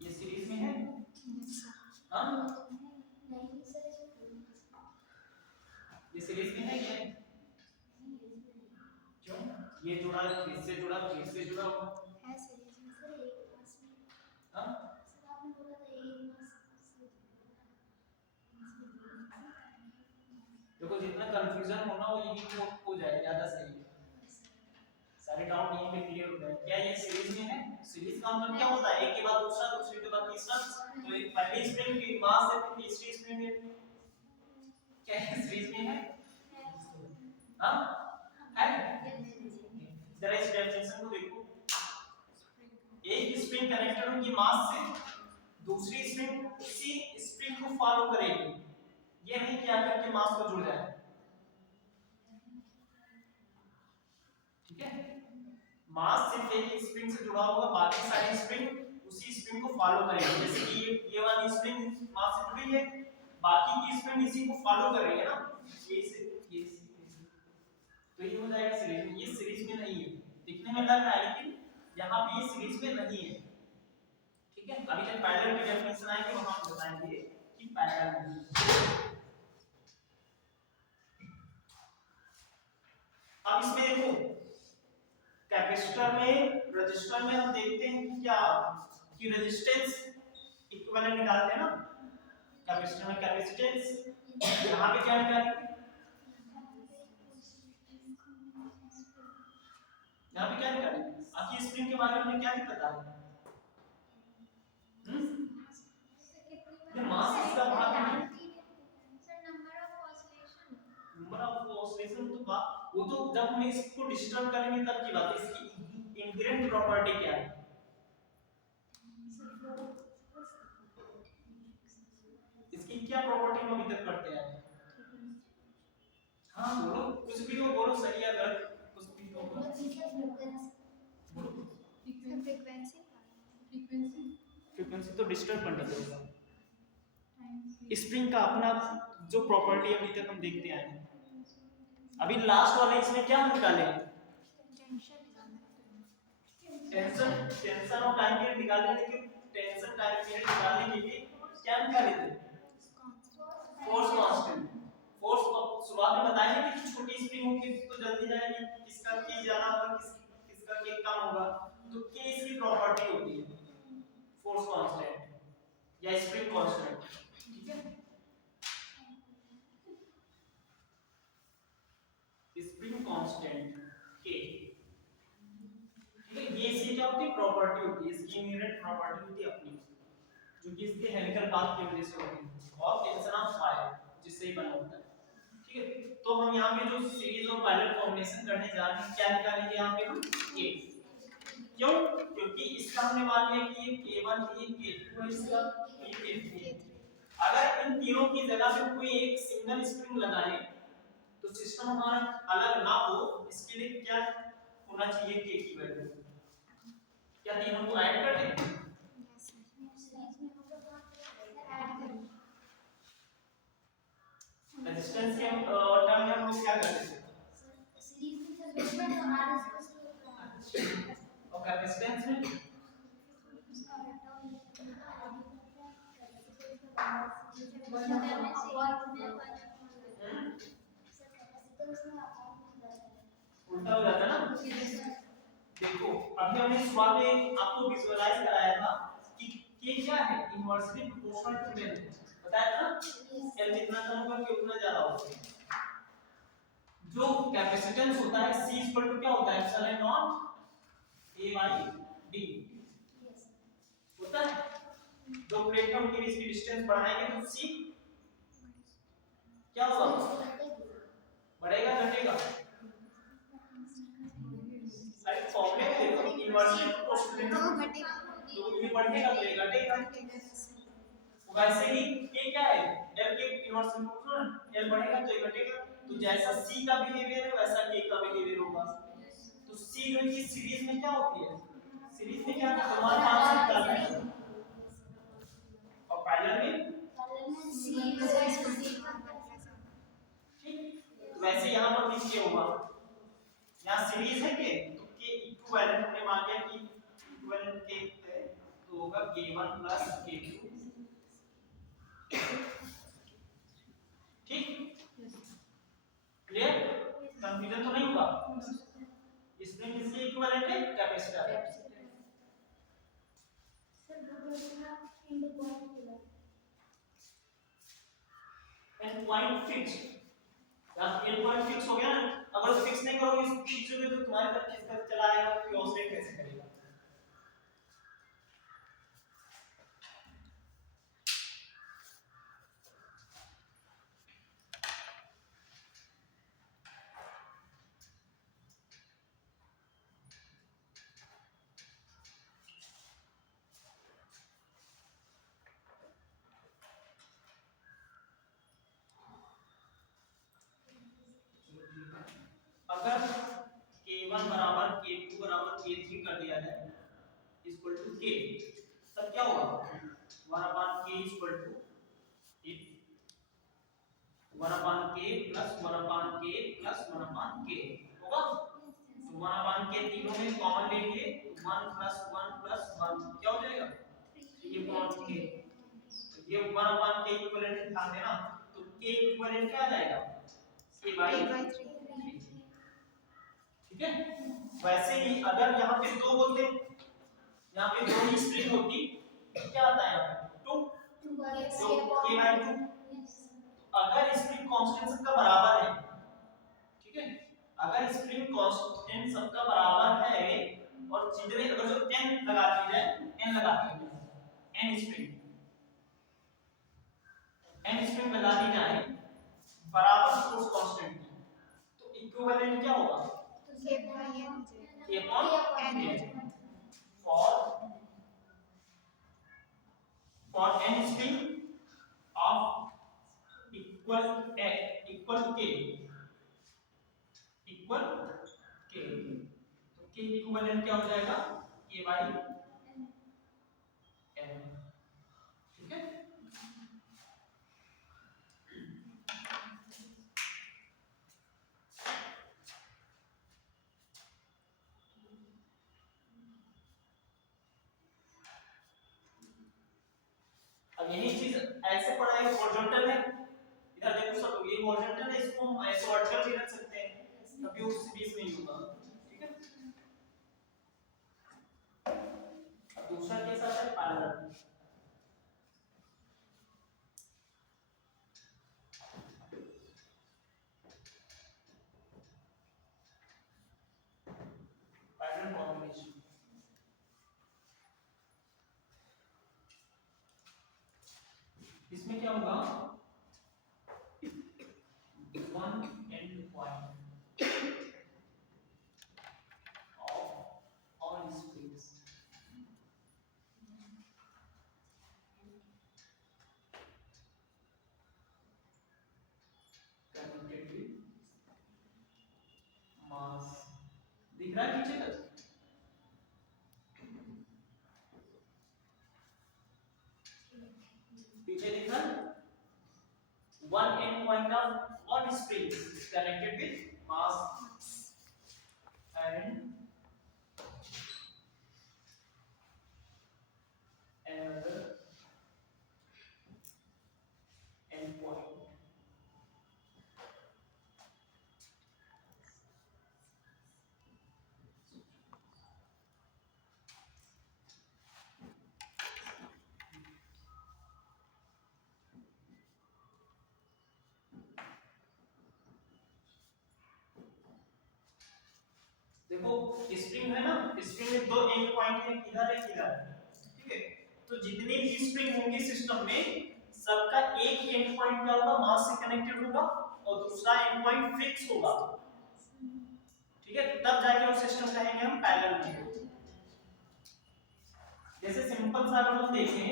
ये सीरीज में है, हाँ नहीं सर ये सीरीज में है क्या, क्यों ये जुड़ा है फिर से जुड़ा हुआ है सीरीज में। सर एक मास में हाँ सर आपने बोला था एक मास से देखो जितना कंफ्यूजन होना वो यही हो जाए ज्यादा सही है, सारे डाउट यहीं पे क्लियर हो जाए। क्या ये सीरीज में है, सीरीज का मतलब क्या होता है एक के बाद दूसरा दूसरे के बाद तीसरा, तो एक पहली स्प्रिंग की मास से फिर तीसरी स्प्रिंग में क्या है सीरीज में है, हाँ है। जरा इस डेफिनेशन को देखो, एक स्प्रिंग कनेक्टेड होगी मास से, दूसरी स्प्रिंग उसी स्प्रिंग को फॉलो करेगी, ये नहीं क्या करके मास को जुड़ जाए, ठीक है। मास सिर्फ एक स्प्रिंग से जुड़ा होगा, बाकी सारी स्प्रिंग उसी स्प्रिंग को फॉलो करेगी। जैसे कि ये वाली स्प्रिंग मास से जुड़ी है, बाकी की स्प्रिंग इसी को फॉलो कर रही है ना, ये से तो ये हो जाएगा सीरीज में। ये सीरीज में नहीं है, दिखने में लग रहा है लेकिन यहाँ पे ये सीरीज में नहीं है, ठीक है। अभी जब पैरेलल की डेफिनेशन आएगी वहां हम बताएंगे कि पैरेलल नहीं है। अब इसमें देखो कैपेसिटर में रेजिस्टर में हम देखते हैं कि क्या कि रेजिस्टेंस इक्विवेलेंट निकालते हैं ना, कैपेसिटर में कैपेसिटेंस, यहाँ पे क्या निकालेंगे, यहाँ पे क्या निकालेंगे, आपकी स्प्रिंग के बारे में हमें क्या ही पता है, मास इसका भाग है, नंबर ऑफ ऑसिलेशन तो वो तो जब हम इसको डिस्टर्ब करेंगे तब की बात है, इसकी इनहेरेंट प्रॉपर्टी क्या है, इसकी क्या प्रॉपर्टी हम अभी तक पढ़ते हैं, हाँ बोलो कुछ कुछ भी हो बोलो, सही या गलत, कुछ भी हो बोलो। फ्रीक्वेंसी फ्रीक्वेंसी तो डिस्टर्ब करने देगा। स्प्रिंग का अपना जो प्रॉपर्टी अभी तक हम देखते आए हैं, अभी लास्ट वाले इसमें क्या हम निकाले? टेंशन टेंशन और टाइम पीरियड निकालने, लेकिन टेंशन टाइम पीरियड निकालने के लिए क्या निकाले थे? Force constant. फोर्स को शुरुआत में बताया कि छोटी स्प्रिंग होगी तो जल्दी जाएगी, किसका के ज्यादा होगा, किसका के कम होगा, तो के इसकी प्रॉपर्टी होती है फोर्स कांस्टेंट या स्प्रिंग कांस्टेंट। ठीक है, स्प्रिंग कांस्टेंट के, ठीक है, ये इसकी क्या होती है? प्रॉपर्टी होती है, इसकी इनहेरेंट प्रॉपर्टी होती है अपनी, जो कि इसके हेलिकल पाथ की वजह से होती है, और टेंशन ऑफ फायर जिससे ही बना होता है। ठीक है, तो हम यहाँ पे जो सीरीज ऑफ पैरेलल कॉम्बिनेशन करने जा रहे हैं, क्या निकालेंगे यहाँ पे हम? ए। क्यों? क्योंकि इसका हमने मान लिया कि ये k1 ये k2 है, इसका ये k3 है। अगर इन तीनों की जगह पे कोई एक सिंगल स्प्रिंग लगाए तो सिस्टम हमारा अलग ना हो, इसके लिए क्या होना चाहिए? k की वैल्यू। क्या तीनों को ऐड कर दें? रेजिस्टेंस के टर्म में हम लोग क्या करते थे? और कैपेसिटेंस में उल्टा हो जाता ना। देखो अभी हमने शुरुआत में आपको विजुअलाइज कराया था कि के क्या है? इनवर्सली प्रोपोर्शनल टू लेंथ, बताया था ना। एल जितना कम होगा के उतना ज्यादा होगा। जो कैपेसिटेंस होता है C क्या होता है? एप्सिलॉन नॉट A/D होता है। दो प्लेटों के बीच की डिस्टेंस बढ़ाएंगे तो C क्या होगा? बढ़ेगा घटेगा? साइड फॉर्मूले में देखो, इनवर्सली प्रोपोर्शनल लेंथ तो ये बढ़ेगा तो ये घटेगा। वैसे ही के क्या है? L के इनवर्सली प्रोपोर्शनल, L बढ़ेगा तो ये घटेगा। तो जैसा C का बिहेवियर है वैसा K का बिहेवियर होगा। तो C जो कि सीरीज में क्या होती है? सीरीज में क्या हमारे पास निकालना है, और पैरेलल में ठीक। वैसे यहाँ पर भी क्या होगा? यहाँ सीरीज है के, तो के इक्विवेलेंट हमने मान लिया कि इक्विवेलेंट के है, तो होगा k1 k2। ठीक, क्लियर? कंफ्यूजन तो नहीं हुआ? इसमें किसके इक्विवेलेंट है? कैपेसिटर। एंड पॉइंट फिक्स, यहाँ एंड पॉइंट फिक्स हो गया ना। अगर फिक्स नहीं करोगे, इसको खींचोगे तो तुम्हारी तरफ किस तरफ चला आएगा, तो ऑसिलेट कैसे करेगा? अगर k1 बराबर k2 बराबर k3 कर दिया जाए इक्वल टू k, तब क्या होगा? 1/k equal to 1/k plus 1/k plus 1/k होगा। तो 1/k तीनों में कॉमन लेंगे, 1 प्लस 1 प्लस 1 क्या हो जाएगा? ये पॉइंट k, ये 1/k इक्विवेलेंट ध्यान देना। तो k इक्विवेलेंट क्या आ जाएगा? k/3। ठीक है, वैसे ही अगर यहाँ पे दो होते, यहाँ पे दो ही स्प्रिंग होती, क्या आता है यहाँ पे? 2, तो k/2। अगर स्प्रिंग कांस्टेंट सबका बराबर है, ठीक है, अगर स्प्रिंग कांस्टेंट सबका बराबर है और जितने अगर जो n लगा दी जाए, n लगा दी जाए, n स्प्रिंग लगा दी जाए बराबर फोर्स कांस्टेंट, तो इक्विवेलेंट क्या होगा? for n string of equal k, के इक्विवेलेंट क्या हो जाएगा k बाई n, ठीक है। अब यही चीज ऐसे पढ़ा है, हॉरिजॉन्टल है, इधर देखो सब ये हॉरिजॉन्टल है, इसको हम ऐसे वर्टिकल भी रख सकते हैं, कभी उस बीच में ही होगा, ठीक है। अब दूसरा केस आता है पैरेलल। पैरेलल कॉम्बिनेशन, इसमें क्या होगा, one end point of all springs connected with mass, दिख रहा है पीछे तक, पीछे दिख रहा है, one end point of all springs connected with mass and another end point. देखो स्प्रिंग है ना, स्प्रिंग में दो एंड पॉइंट है, इधर है इधर, ठीक है। तो जितने भी स्प्रिंग होंगे सिस्टम में, सबका एक एंड पॉइंट क्या होगा, मास से कनेक्टेड होगा और दूसरा एंड पॉइंट फिक्स होगा, ठीक है। तब जाके वो सिस्टम कहेंगे हम पैरेलल में। जैसे सिंपल सा अगर हम देखें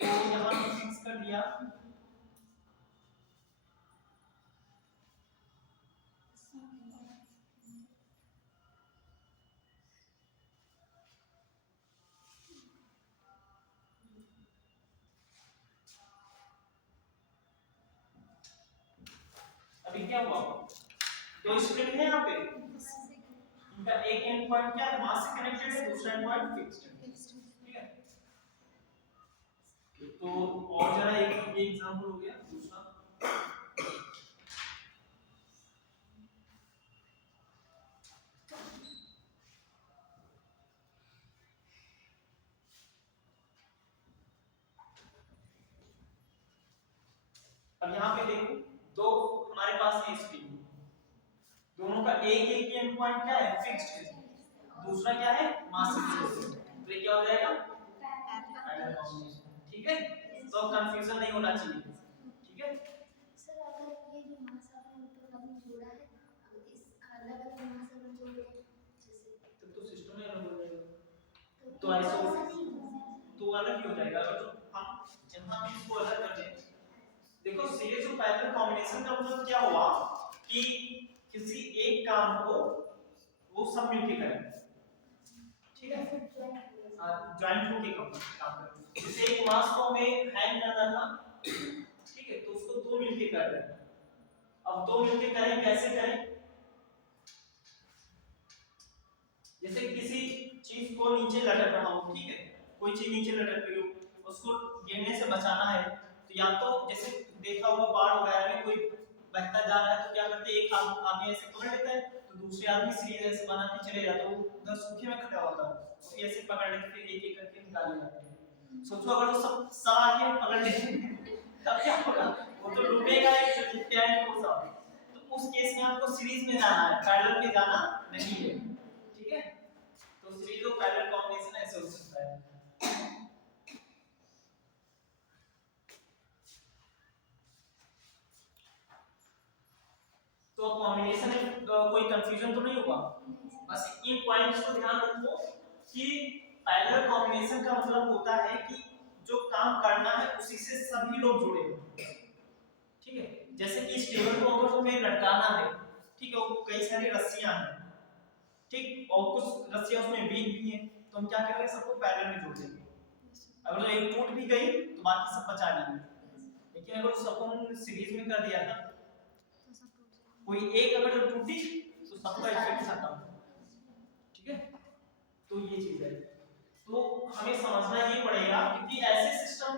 तो यहां फिक्स कर दिया, अभी क्या हुआ, दो स्प्रिंग है यहाँ पे, इनका एक एंड पॉइंट क्या है, मास से कनेक्टेड है, दूसरा एंड पॉइंट फिक्स्ड है, ठीक है। तो और जरा एक ये एग्जांपल हो गया, दूसरा अब यहाँ पे देखो, दो हमारे पास है स्प्रिंग, दोनों का एक एक एंड पॉइंट क्या है, फिक्स्ड है, दूसरा क्या है, मास से कनेक्टेड, तो ये क्या हो जाएगा, पैरेलल कॉम्बिनेशन, ठीक है। तो कंफ्यूजन नहीं होना चाहिए, ठीक है। सर अगर ये जो मास आपने ऊपर अभी जोड़ा है, इस अलग अलग मास अगर जोड़े जैसे, तब तो सिस्टम में अलग हो जाएगा, तो ऐसा ऐसा नहीं होगा, तो अलग ही हो जाएगा। अगर तो हम यहाँ भी इसको अलग कर दें, देखो सीरीज ऑफ पैरेलल कॉम्बिनेशन का मतलब क्या हुआ कि किसी एक काम को वो सब मिलके करें, ठीक है, ज्वाइंट होके काम करें। जैसे एक मास को हमें हैंग करना था, ठीक है, तो उसको दो मिलके कर रहे हैं। अब दो मिलके करें, कैसे करें, जैसे किसी चीज को नीचे लटक रहा हूं, ठीक है, कोई चीज नीचे लटक रही हो, उसको गिरने से बचाना है, तो या तो जैसे देखा होगा बाढ़ वगैरह में कोई बहता जा रहा है तो क्या करते हैं, एक आदमी ऐसे पकड़ लेता है, तो दूसरे आदमी सीरीज ऐसे बना के चले जाता है, वो उधर सूखे में खड़ा होता है, तो ऐसे पकड़ लेते, फिर एक एक करके निकाले जाते हैं। सोचो अगर वो सब आके पकड़ लेते तब क्या होगा, वो तो डूबेगा ही, जो जितने आएंगे वो सब। तो उस केस में आपको सीरीज में जाना है, पैरेलल में जाना नहीं है, ठीक है। तो सीरीज ऑफ पैरेलल कॉम्बिनेशन ऐसे हो सकता है। तो कॉम्बिनेशन में कोई कंफ्यूजन तो नहीं होगा, बस इन पॉइंट्स को ध्यान रखो कि पैरेलल कॉम्बिनेशन का मतलब होता है कि जो काम करना है उसी से सभी लोग जुड़े हो, ठीक है। जैसे कि इस टेबल को अगर हमें लटकाना है, ठीक है, वो कई सारी रस्सियां हैं, ठीक, और कुछ रस्सियां उसमें वीक भी हैं, तो हम क्या करेंगे, सबको पैरेलल में जोड़ देंगे। अगर एक टूट भी गई तो बाकी सब बचा लेंगे। लेकिन अगर सबको हम सीरीज में कर दिया था, कोई एक अगर जो टूटी तो सबका इफेक्ट खत्म। ठीक है, तो ये चीज है। तो हमें समझना ये पड़ेगा, क्योंकि ऐसे सिस्टम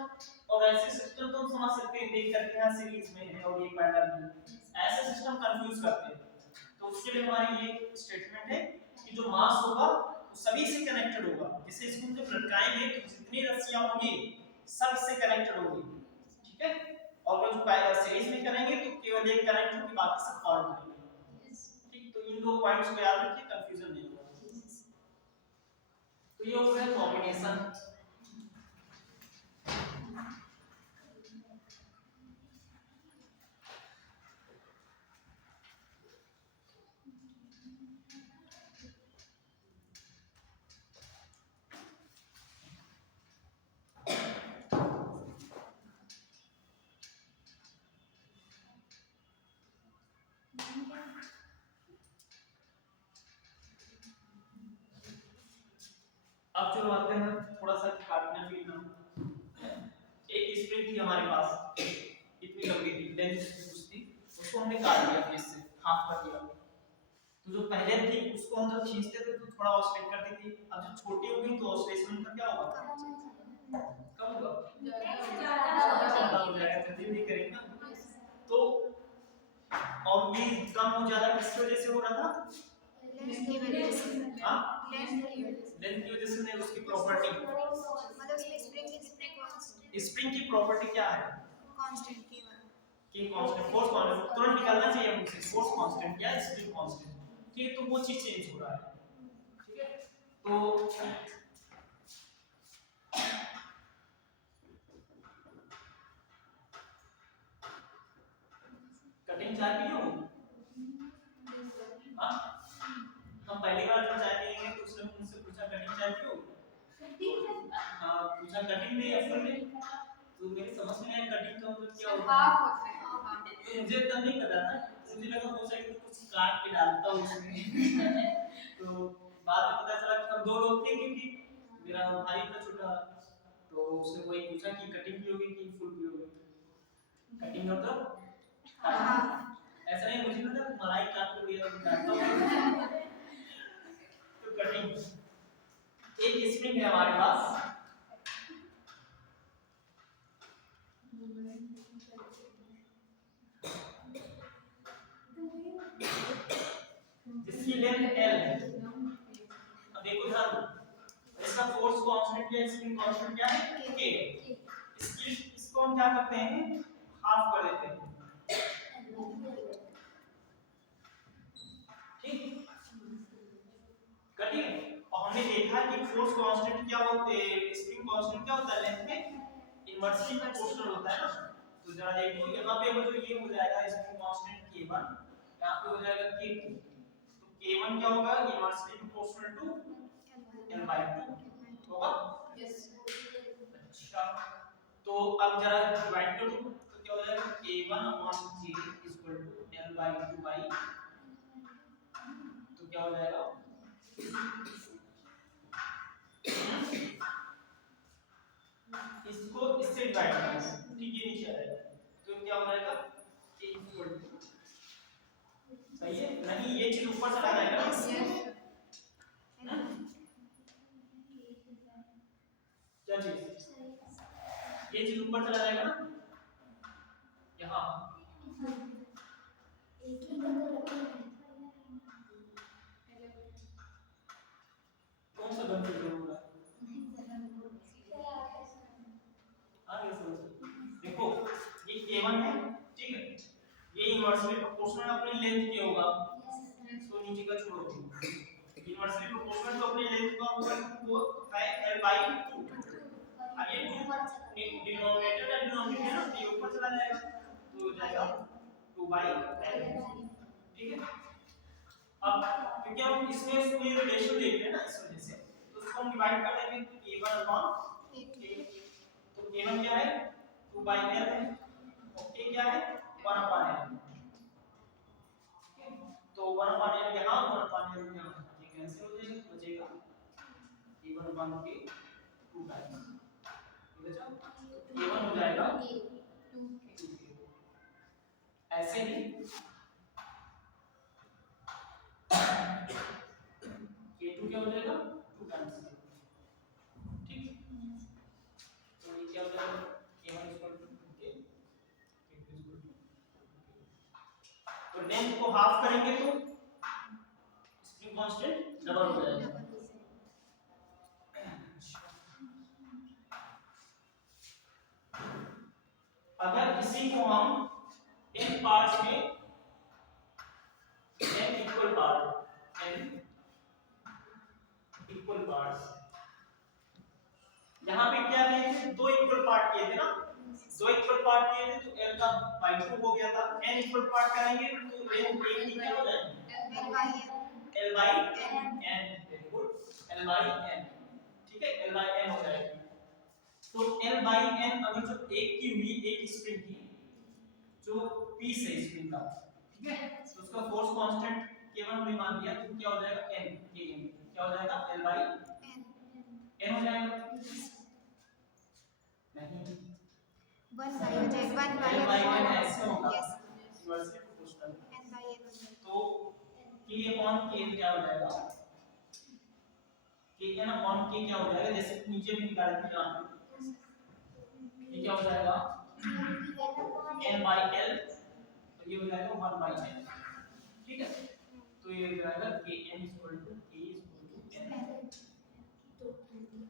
और ऐसे सिस्टम तो हम समझ सकते हैं, देख करके यहाँ सीरीज में है और ये पैरेलल में, ऐसे सिस्टम कंफ्यूज करते हैं। तो उसके लिए हमारी ये स्टेटमेंट है कि जो मास होगा वो सभी से कनेक्टेड होगा। जैसे इसको जब लटकाएंगे तो जितनी रस्सियां होंगी सब इससे कनेक्टेड होंगी। ठीक है, और जो सीरीज में करेंगे तो केवल एक कनेक्ट होगी, बाकी सब फॉलो करेंगे। ठीक, तो इन दो पॉइंट्स को याद रखिए, कंफ्यूजन नहीं होगा। तो ये हो गया कॉम्बिनेशन। अब चलो आते हैं थोड़ा सा काटना पीटना। एक स्प्रिंग थी हमारे पास, इतनी लंबी थी, लेंथ कुछ थी, उसको हमने काट दिया फेस से, हाफ कर दिया। तो जो पहले थी उसको हम जब खींचते थे तो थोड़ा ऑसिलेट करती थी, अब जब छोटी हो गई तो ऑसिलेशन का क्या होगा, कम होगा, ज्यादा हो जाएगा, जल्दी नहीं करेगा। तो और ये कम हो ज्यादा किस वजह से हो रहा था, लेंथ की वजह से, हां लेंथ की वजह से, लेंथ की वजह से नहीं, उसकी प्रॉपर्टी, मतलब इसमें स्प्रिंग की कांस्टेंट, स्प्रिंग की प्रॉपर्टी क्या है, कांस्टेंट की कि कांस्टेंट, फोर्स कांस्टेंट तुरंत निकालना चाहिए हमसे, फोर्स कांस्टेंट या स्प्रिंग कांस्टेंट। ठीक है, तो वो चीज चेंज हो रहा है। ठीक है, तो कटिंग चाय पी लो। हां, हम पहली बार जब चाय पिएंगे तो उसने मुझसे पूछा कटिंग चाय पियो, हां पूछा कटिंग में या फुल में, तो मेरी समझ में आया कटिंग का मतलब क्या होता है। तो मुझे तब नहीं पता था, मुझे लगा हो सकता है कुछ काट के डालता हूं उसमें। तो बाद में पता चला कि हम दो लोग थे, क्योंकि मेरा भाई था छोटा, तो उसने वही पूछा कि कटिंग पियोगे कि फुल पियोगे। कटिंग मतलब ऐसा नहीं, मुझे पता मलाई काट के दिया डालता हूं। तो कटिंग, एक स्प्रिंग है हमारे पास, जिसकी लेंथ L है। अब देखो ध्यान दो, इसका फोर्स कांस्टेंट या स्प्रिंग कांस्टेंट क्या है, K। इसको हम क्या करते हैं, हाफ कर देते हैं। ठीक, कटिंग। और हमने देखा कि फोर्स कांस्टेंट क्या होता है, स्प्रिंग कांस्टेंट क्या होता है, लेंथ में इनवर्सली प्रोपोर्शनल होता है ना। तो जरा देखो यहाँ पे जो ये हो जाएगा स्प्रिंग कांस्टेंट K1, यहाँ पे हो जाएगा K2। तो K1 क्या होगा, इनवर्सली प्रोपोर्शनल टू L/2 होगा। अच्छा, तो अब जरा डिवाइड कर दो, तो क्या हो जाएगा K1/J = L/2/, तो क्या हो जाएगा, इसको इससे डिवाइड करना, ठीक, ये नीचे आ जाएगा, तो क्या हो जाएगा K = सही है नहीं, ये चीज ऊपर चला जाएगा ना, क्या चीज, ये चीज ऊपर चला जाएगा ना, यहाँ कौन सा कंफ्यूजन हो रहा है, आगे समझो। देखो ये K1 है, ठीक है, ये इनवर्सली प्रोपोर्शनल अपनी लेंथ के होगा, इसको नीचे का छोड़ो, इनवर्सली प्रोपोर्शनल तो अपनी लेंथ का होगा, वो है L/2। अब ये 2 डिनोमिनेटर का डिनोमिनेटर है ना, ये ऊपर चला जाएगा, तो हो जाएगा 2/L। ठीक है, अब क्योंकि हम इसमें कोई रिलेशन देख रहे हैं ना, इस वजह से तो उसको हम डिवाइड कर देंगे K1/K। तो K1 क्या है, 2/L है, और K क्या है, 1/L। तो 1/L यहाँ, 1/L यहाँ, कैंसिल हो जाएगा तो बचेगा a1 1 के 2 टाइम्स ये बचा a1 हो जाएगा 2k ऐसे ही k2 क्या हो जाएगा 2 टाइम्स ठीक तो ये क्या हो जाएगा k1 2k k2 तो लेंथ को हाफ करेंगे तो स्प्रिंग कांस्टेंट डबल हो जाएगा अगर इसी को हम n पार्ट्स में n इक्वल पार्ट्स यहाँ पे क्या किए थे दो इक्वल पार्ट किए थे ना दो इक्वल पार्ट किए थे तो l का बाय 2 हो गया था n इक्वल पार्ट करेंगे तो लेंथ एक ही क्या हो जाएगी l by n very good l by n ठीक है l by n हो जाएगी तो l by n अगर जो एक की हुई एक स्प्रिंग की जो पीस है स्प्रिंग का ठीक है तो उसका फोर्स कांस्टेंट k1 हमने मान लिया तो क्या हो जाएगा n kn क्या हो जाएगा l by n हो जाएगा नहीं 1 by हो जाएगा 1 by l by n ऐसे होगा yes inversely proportional n by n हो जाएगा तो k upon k क्या हो जाएगा kn upon k क्या हो जाएगा जैसे नीचे भी निकाल के यहाँ पे ये क्या हो जाएगा n by l और ये हो जाएगा 1 by n ठीक है तो ये हो जाएगा kn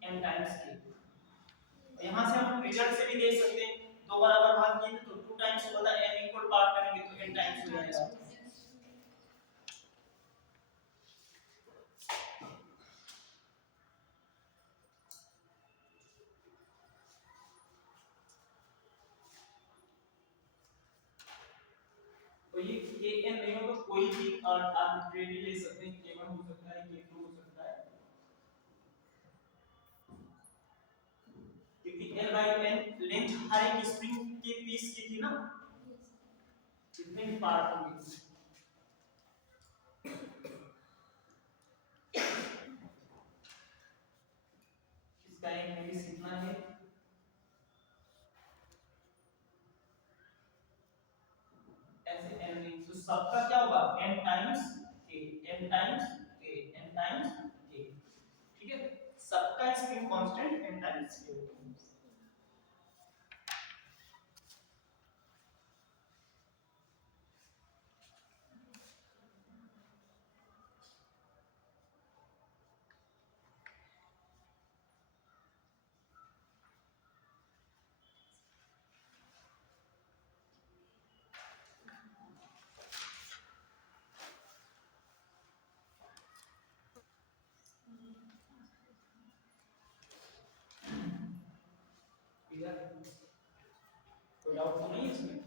n टाइम्स k यहाँ से हम रिजल्ट से भी देख सकते हैं दो बार अगर भाग किए तो 2 टाइम्स होता है n इक्वल पार्ट करेंगे तो n टाइम्स हो जाएगा तो ये kn नहीं होगा कोई भी आर्बिट्रेरी ले सकते हैं k1 हो सकता है k2 हो सकता है क्योंकि l by n लेंथ हर एक स्प्रिंग के पीस की थी ना जितने भी पार्ट होंगे इसका एक में भी सीखना है ऐसे n नहीं तो सबका क्या होगा n times k n times k n times k ठीक है सबका spring constant n times k होगा कोई डाउट तो नहीं है इसमें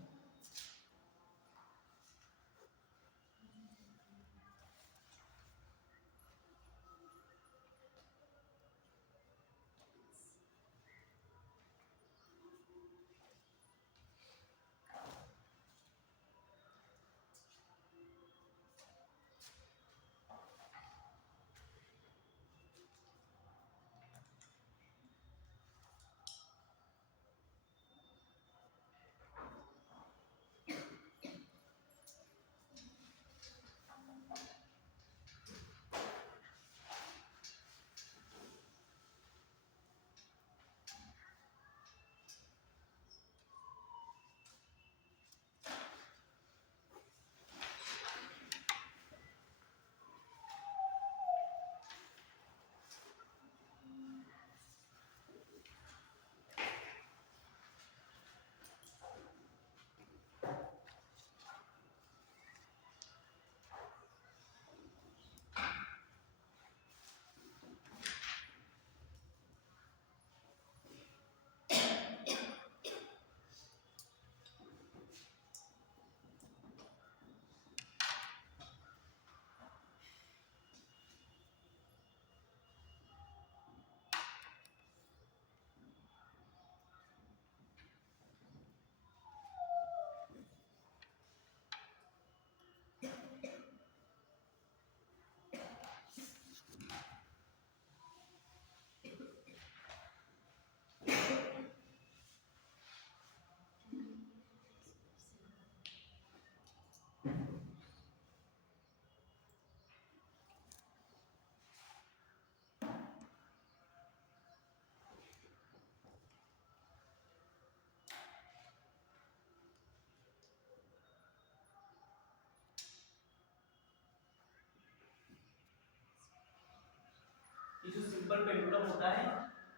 सिंपल पेंडुलम होता है,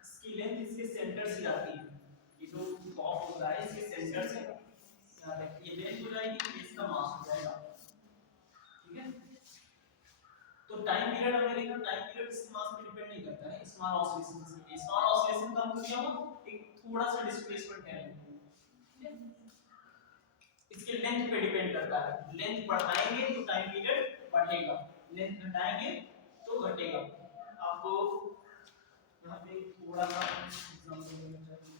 इसकी लेंथ इसके सेंटर से जाती है, ये जो बॉब होता है इसके सेंटर से यहाँ तक ये लेंथ हो जाएगी, ये इसका मास हो जाएगा, ठीक है। तो टाइम पीरियड हमने देखा, टाइम पीरियड इसके मास पे डिपेंड नहीं करता है, स्मॉल ऑसिलेशन से, स्मॉल ऑसिलेशन का मतलब क्या हुआ, एक थोड़ा सा डिस्प्लेसमेंट है, इसके लेंथ पे डिपेंड करता है, लेंथ बढ़ाएंगे तो टाइम पीरियड बढ़ेगा, लेंथ घटाएंगे तो घटेगा। आपको यहाँ पे थोड़ा सा एग्जांपल देना चाहिए।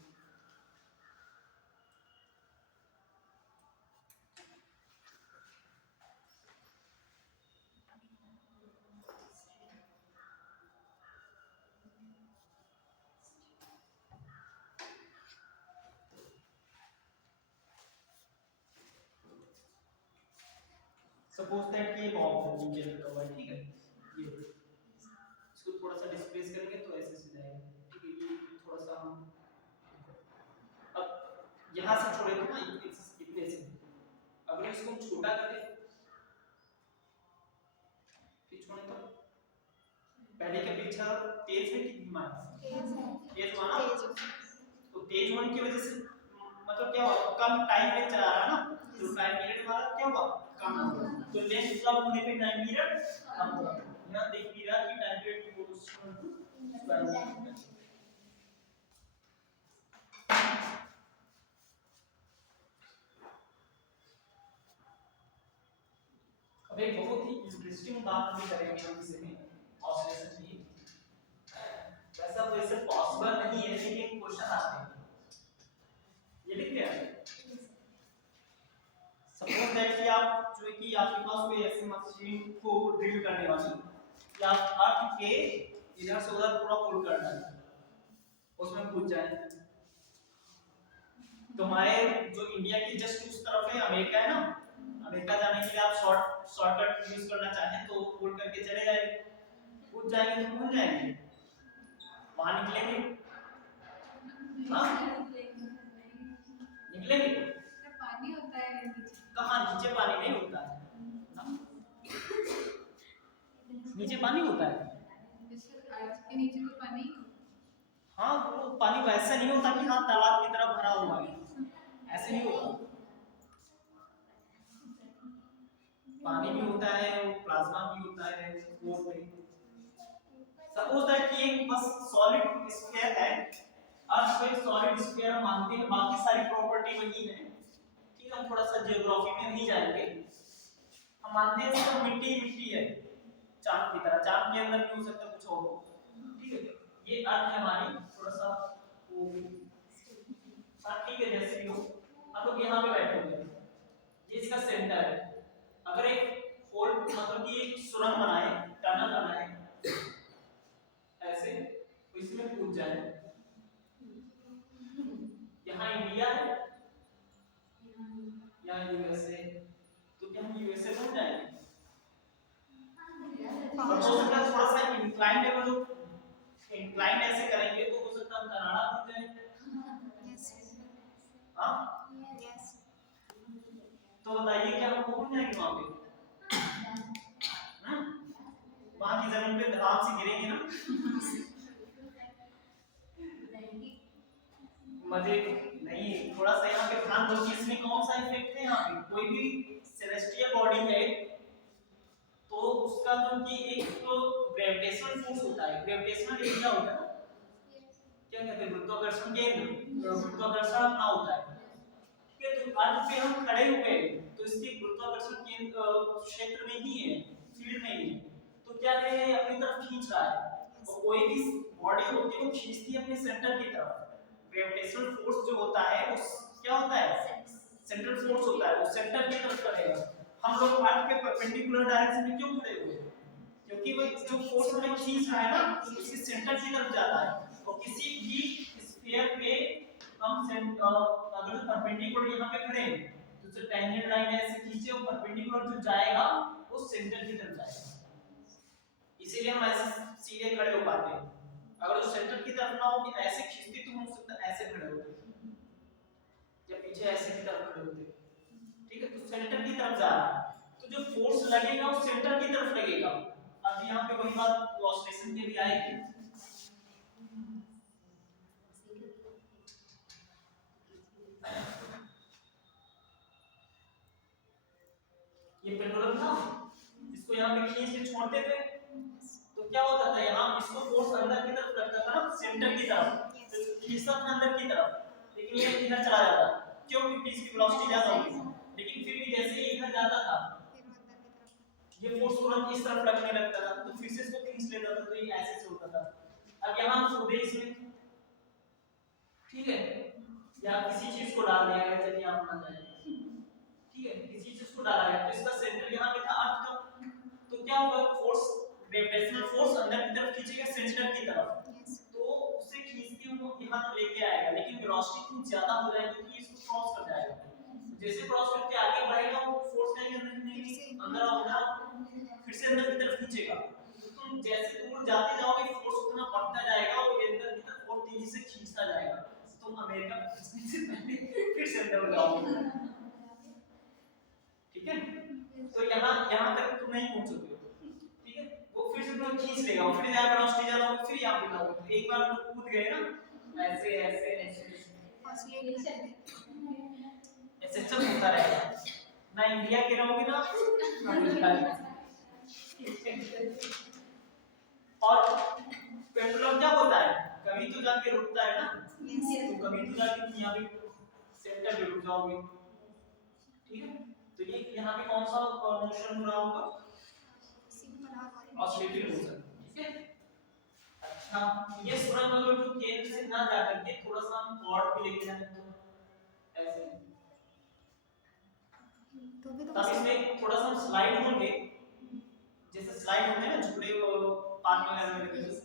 सपोज दैट कि ये बॉब है नीचे लगा हुआ है, ठीक है, ये इसको थोड़ा सा डिस्प्लेस करेंगे तो ऐसे से जाएगा, ठीक है, ये थोड़ा सा हम अब यहाँ से छोड़े तो ना इतने से, अगर इसको हम छोटा कर दें फिर छोड़े तो पहले के अपेक्षा तेज है कि धीमा है, तेज माना, तो तेज होने की वजह से मतलब क्या हुआ, कम टाइम में चला रहा है ना, तो टाइम पीरियड हमारा क्या हुआ, कम हुआ, तो लेंथ कम होने पे टाइम पीरियड कम होगा। यहाँ देख भी रहा कि टाइम पीरियड की इक्वल टू स्क्वायर रूट, अब एक बहुत ही इंटरेस्टिंग बात भी करेंगे हम इसमें ऑसिलेशन की, वैसा वैसे पॉसिबल नहीं है लेकिन क्वेश्चन आते हैं, ये लिख लिया, सपोज दैट कि आप जो है कि आपके पास कोई ऐसी मशीन को ड्रिल करने वाली या अर्थ के इधर से उधर पूरा पुल करना है, उसमें कूद जाए, तो हमारे जो इंडिया की जस्ट उस तरफ है अमेरिका है ना, अमेरिका जाने के लिए आप शॉर्टकट यूज करना चाहें तो पुल करके चले जाएंगे, कूद जाएंगे तो पहुंच जाएंगे, वहां निकलेंगे, हाँ निकलेंगे, पानी होता है नीचे, कहाँ नीचे पानी नहीं होता है, नीचे पानी होता है, के नीचे तो पानी, हाँ वो पानी वैसा नहीं होता कि हाँ तालाब की तरह भरा हुआ है, ऐसे नहीं होता, पानी भी होता है, प्लाज्मा भी होता है, वो सपोज दैट कि एक बस सॉलिड स्फीयर है, अर्थ को एक सॉलिड स्फीयर मानते हैं, बाकी सारी प्रॉपर्टी वही है, ठीक है, हम थोड़ा सा ज्योग्राफी में नहीं जाएंगे, हम मानते हैं सिर्फ मिट्टी मिट्टी है, चांद की तरह, चांद के अंदर भी हो सकता है कुछ और, ठीक है, ये अर्थ है हमारी, थोड़ा सा वो ठीक है जैसे भी हो, हम लोग यहाँ पे बैठे हुए हैं, ये इसका सेंटर है, अगर एक होल मतलब कि एक सुरंग बनाए, टनल बनाए ऐसे, तो इसमें कूद जाए, यहाँ इंडिया है, यहाँ यूएसए, तो क्या हम यूएसए बन जाएंगे, और हो सकता है थोड़ा सा इंक्लाइंड है, जो इंक्लाइंड ऐसे करेंगे तो हो सकता है हम कनाडा पहुंच जाए, हाँ तो बताइए क्या हम पहुंच जाएंगे वहां पे, वहां की जमीन पे आराम से गिरेंगे ना, मजे नहीं, थोड़ा सा यहाँ पे ध्यान दो कि इसमें कौन सा इफेक्ट है, यहाँ पे कोई भी सेलेस्टियल बॉडी है तो उसका जो कि एक तो ग्रेविटेशनल फोर्स होता है, ग्रेविटेशनल एरिया होता है, क्या कहते हैं, गुरुत्वाकर्षण केंद्र, गुरुत्वाकर्षण अपना होता है, ठीक है, तो अर्थ पे हम खड़े हुए तो इसके गुरुत्वाकर्षण केंद्र क्षेत्र में ही है, फील्ड में ही है, तो क्या है अपनी तरफ खींच रहा है, और कोई भी बॉडी होती है वो खींचती है अपने सेंटर की तरफ, ग्रेविटेशनल फोर्स जो होता है वो क्या होता है, सेंट्रल फोर्स होता है, वो सेंटर की तरफ करेगा, हम लोग अर्थ के परपेंडिकुलर डायरेक्शन में क्यों खड़े हुए हैं, क्योंकि वो जो फोर्स हमें खींच रहा है ना उसके सेंटर की तरफ जाता है, और किसी भी स्फीयर पे हम अगर परपेंडिकुलर यहाँ पे खड़े हैं तो जो टेंजेंट लाइन ऐसे खींचे वो परपेंडिकुलर जो जाएगा वो सेंटर की तरफ जाएगा, इसीलिए हम ऐसे सीधे खड़े हो पाते हैं, अगर उस सेंटर की तरफ ना हो कि ऐसे खींचते तो हो सकता है ऐसे खड़े होते या पीछे ऐसे की तरफ खड़े होते, ठीक है, तो सेंटर की तरफ जा रहा है तो जो फोर्स लगेगा वो सेंटर की तरफ लगेगा, अब यहाँ पे वही बात ऑसिलेशन के भी आएगी, ये पेंडुलम था, इसको यहाँ पे खींच के छोड़ते थे तो क्या होता था, यहाँ इसको फोर्स अंदर की तरफ लगता था ना, सेंटर की तरफ, तो खींचता था अंदर की तरफ, लेकिन ये इधर चला जाता, क्यों? क्योंकि इसकी वेलोसिटी ज्यादा होगी, लेकिन फिर भी जैसे ही इधर जाता था ये फोर्स तुरंत इस तरफ लगने लगता था, तो फिर से इसको खींच लेता था, तो ये ऐसे से होता था। अब यहाँ खुदे इसमें, ठीक है, या किसी चीज को डाल दिया गया, चलिए आप मान जाए, ठीक है, किसी चीज को डाला गया तो इसका सेंटर यहाँ पे था अर्थ का, तो क्या होगा, फोर्स, ग्रेविटेशनल फोर्स अंदर की तरफ खींचेगा सेंटर की तरफ, तो उसे खींच के वो यहाँ तक लेके आएगा, लेकिन वेलोसिटी इतनी ज्यादा हो जाएगी कि इसको क्रॉस कर जाएगा, जैसे क्रॉस करके आगे बढ़ेगा वो फोर्स का अंदर होगा, फिर से अंदर की तरफ खींचेगा, तो तुम जैसे दूर जाते जाओगे फोर्स उतना बढ़ता जाएगा और ये अंदर की तरफ और तेजी से खींचता जाएगा, तुम अमेरिका पहुंचने से पहले फिर से अंदर हो जाओगे, ठीक है, तो यहाँ तक तुम नहीं पहुंचोगे, ठीक है, वो फिर से तुम्हें खींच लेगा, और फिर यहाँ पर वेलोसिटी ज्यादा होगी, फिर यहाँ पे जाओगे, तो एक बार तुम कूद गए ना, ऐसे ऐसे ऐसे ऐसे सब होता रहेगा, ना इंडिया के रहोगे ना अमेरिका के, और पेंडुलम क्या होता है, कभी तो जाके रुकता है ना, तो कभी तो जाके तुम यहाँ पे सेंटर पे रुक जाओगे, ठीक है, तो ये यहाँ पे कौन सा मोशन हो रहा होगा, ऑसिलेटरी मोशन, ठीक है। अच्छा, ये सुरंग अगर तो केंद्र से ना जा करके थोड़ा सा हम कॉर्ड पे लेके जाएं तो ऐसे, तब इसमें थोड़ा सा स्लाइड होंगे, जैसे स्लाइड होते हैं ना झूले पार्क वगैरह में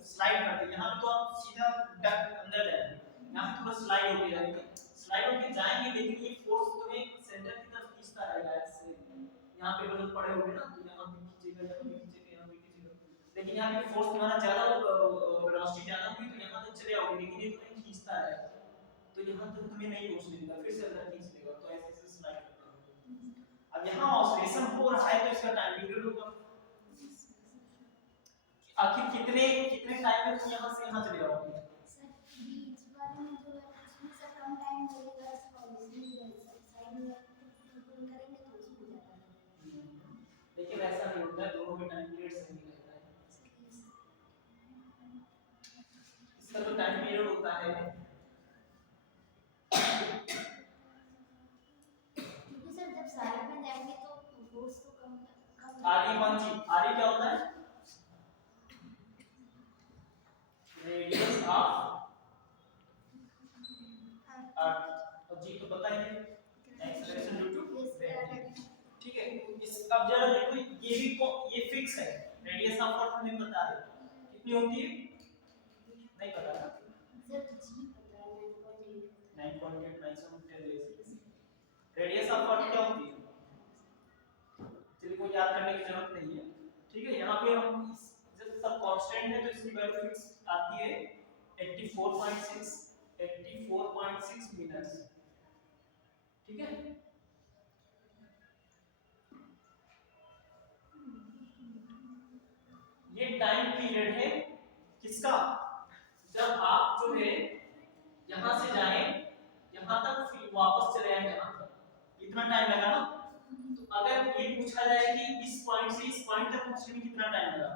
स्लाइड करते हैं, यहाँ पे तो आप सीधा डक अंदर जाएंगे, यहाँ पे थोड़ा स्लाइड होके जाएंगे, स्लाइड होके जाएंगे, लेकिन ये फोर्स तुम्हें सेंटर की तरफ खींचता रहेगा ऐसे, यहाँ पे बल पड़े होंगे ना, तो यहाँ पे खींचेगा, यहाँ पे खींचेगा, यहाँ पे खींचेगा, लेकिन यहाँ पे फोर्स तुम्हारा ज्यादा वेलोसिटी ज्यादा होगी तो यहाँ तक चले आओगे, लेकिन ये तुम्हें खींचता है, तो यहाँ तक तुम्हें नहीं पहुंचने देगा, फिर से अंदर खींच लेगा, तो ऐसे ऐसे स्लाइड करता है। अब यहाँ ऑसिलेशन हो रहा है तो इसका टाइम पीरियड होगा, आखिर कितने कितने टाइम में तुम यहाँ से यहाँ चले जाओगे, सर बीच वाले में जो है उसमें से कम टाइम लगेगा, साइड में करेंगे तो उसमें ज्यादा लगेगा, लेकिन ऐसा नहीं होता है, दोनों में टाइम पीरियड सेम ही रहता है, इसका जो टाइम पीरियड होता है, क्योंकि सर जब साइड में जाएंगे तो फोर्स तो कम आगे कौन सी, आगे क्या होता है, रेडियस ऑफ अर्थ, और जी तो पता ही है एक्सेलरेशन ड्यू टू ग्रेविटी, ठीक है, इस अब जरा देखो ये भी ये फिक्स है, रेडियस ऑफ अर्थ हमें पता है कितनी होती है, नहीं पता ना, सर जी पता है 9.8 रेडियस ऑफ अर्थ क्या होती है, चलिए कोई याद करने की जरूरत नहीं है, ठीक है, यहाँ पे हम जब सब कांस्टेंट है तो इसकी वैल्यू फिक्स आती है 84.6 मीटर्स, ठीक है, ये टाइम पीरियड है किसका, जब आप जो है यहां से जाएं यहां तक फिर वापस चले आए यहां तक, इतना टाइम लगा ना, तो अगर ये पूछा जाए कि इस पॉइंट से इस पॉइंट तक पहुंचने में कितना टाइम लगा,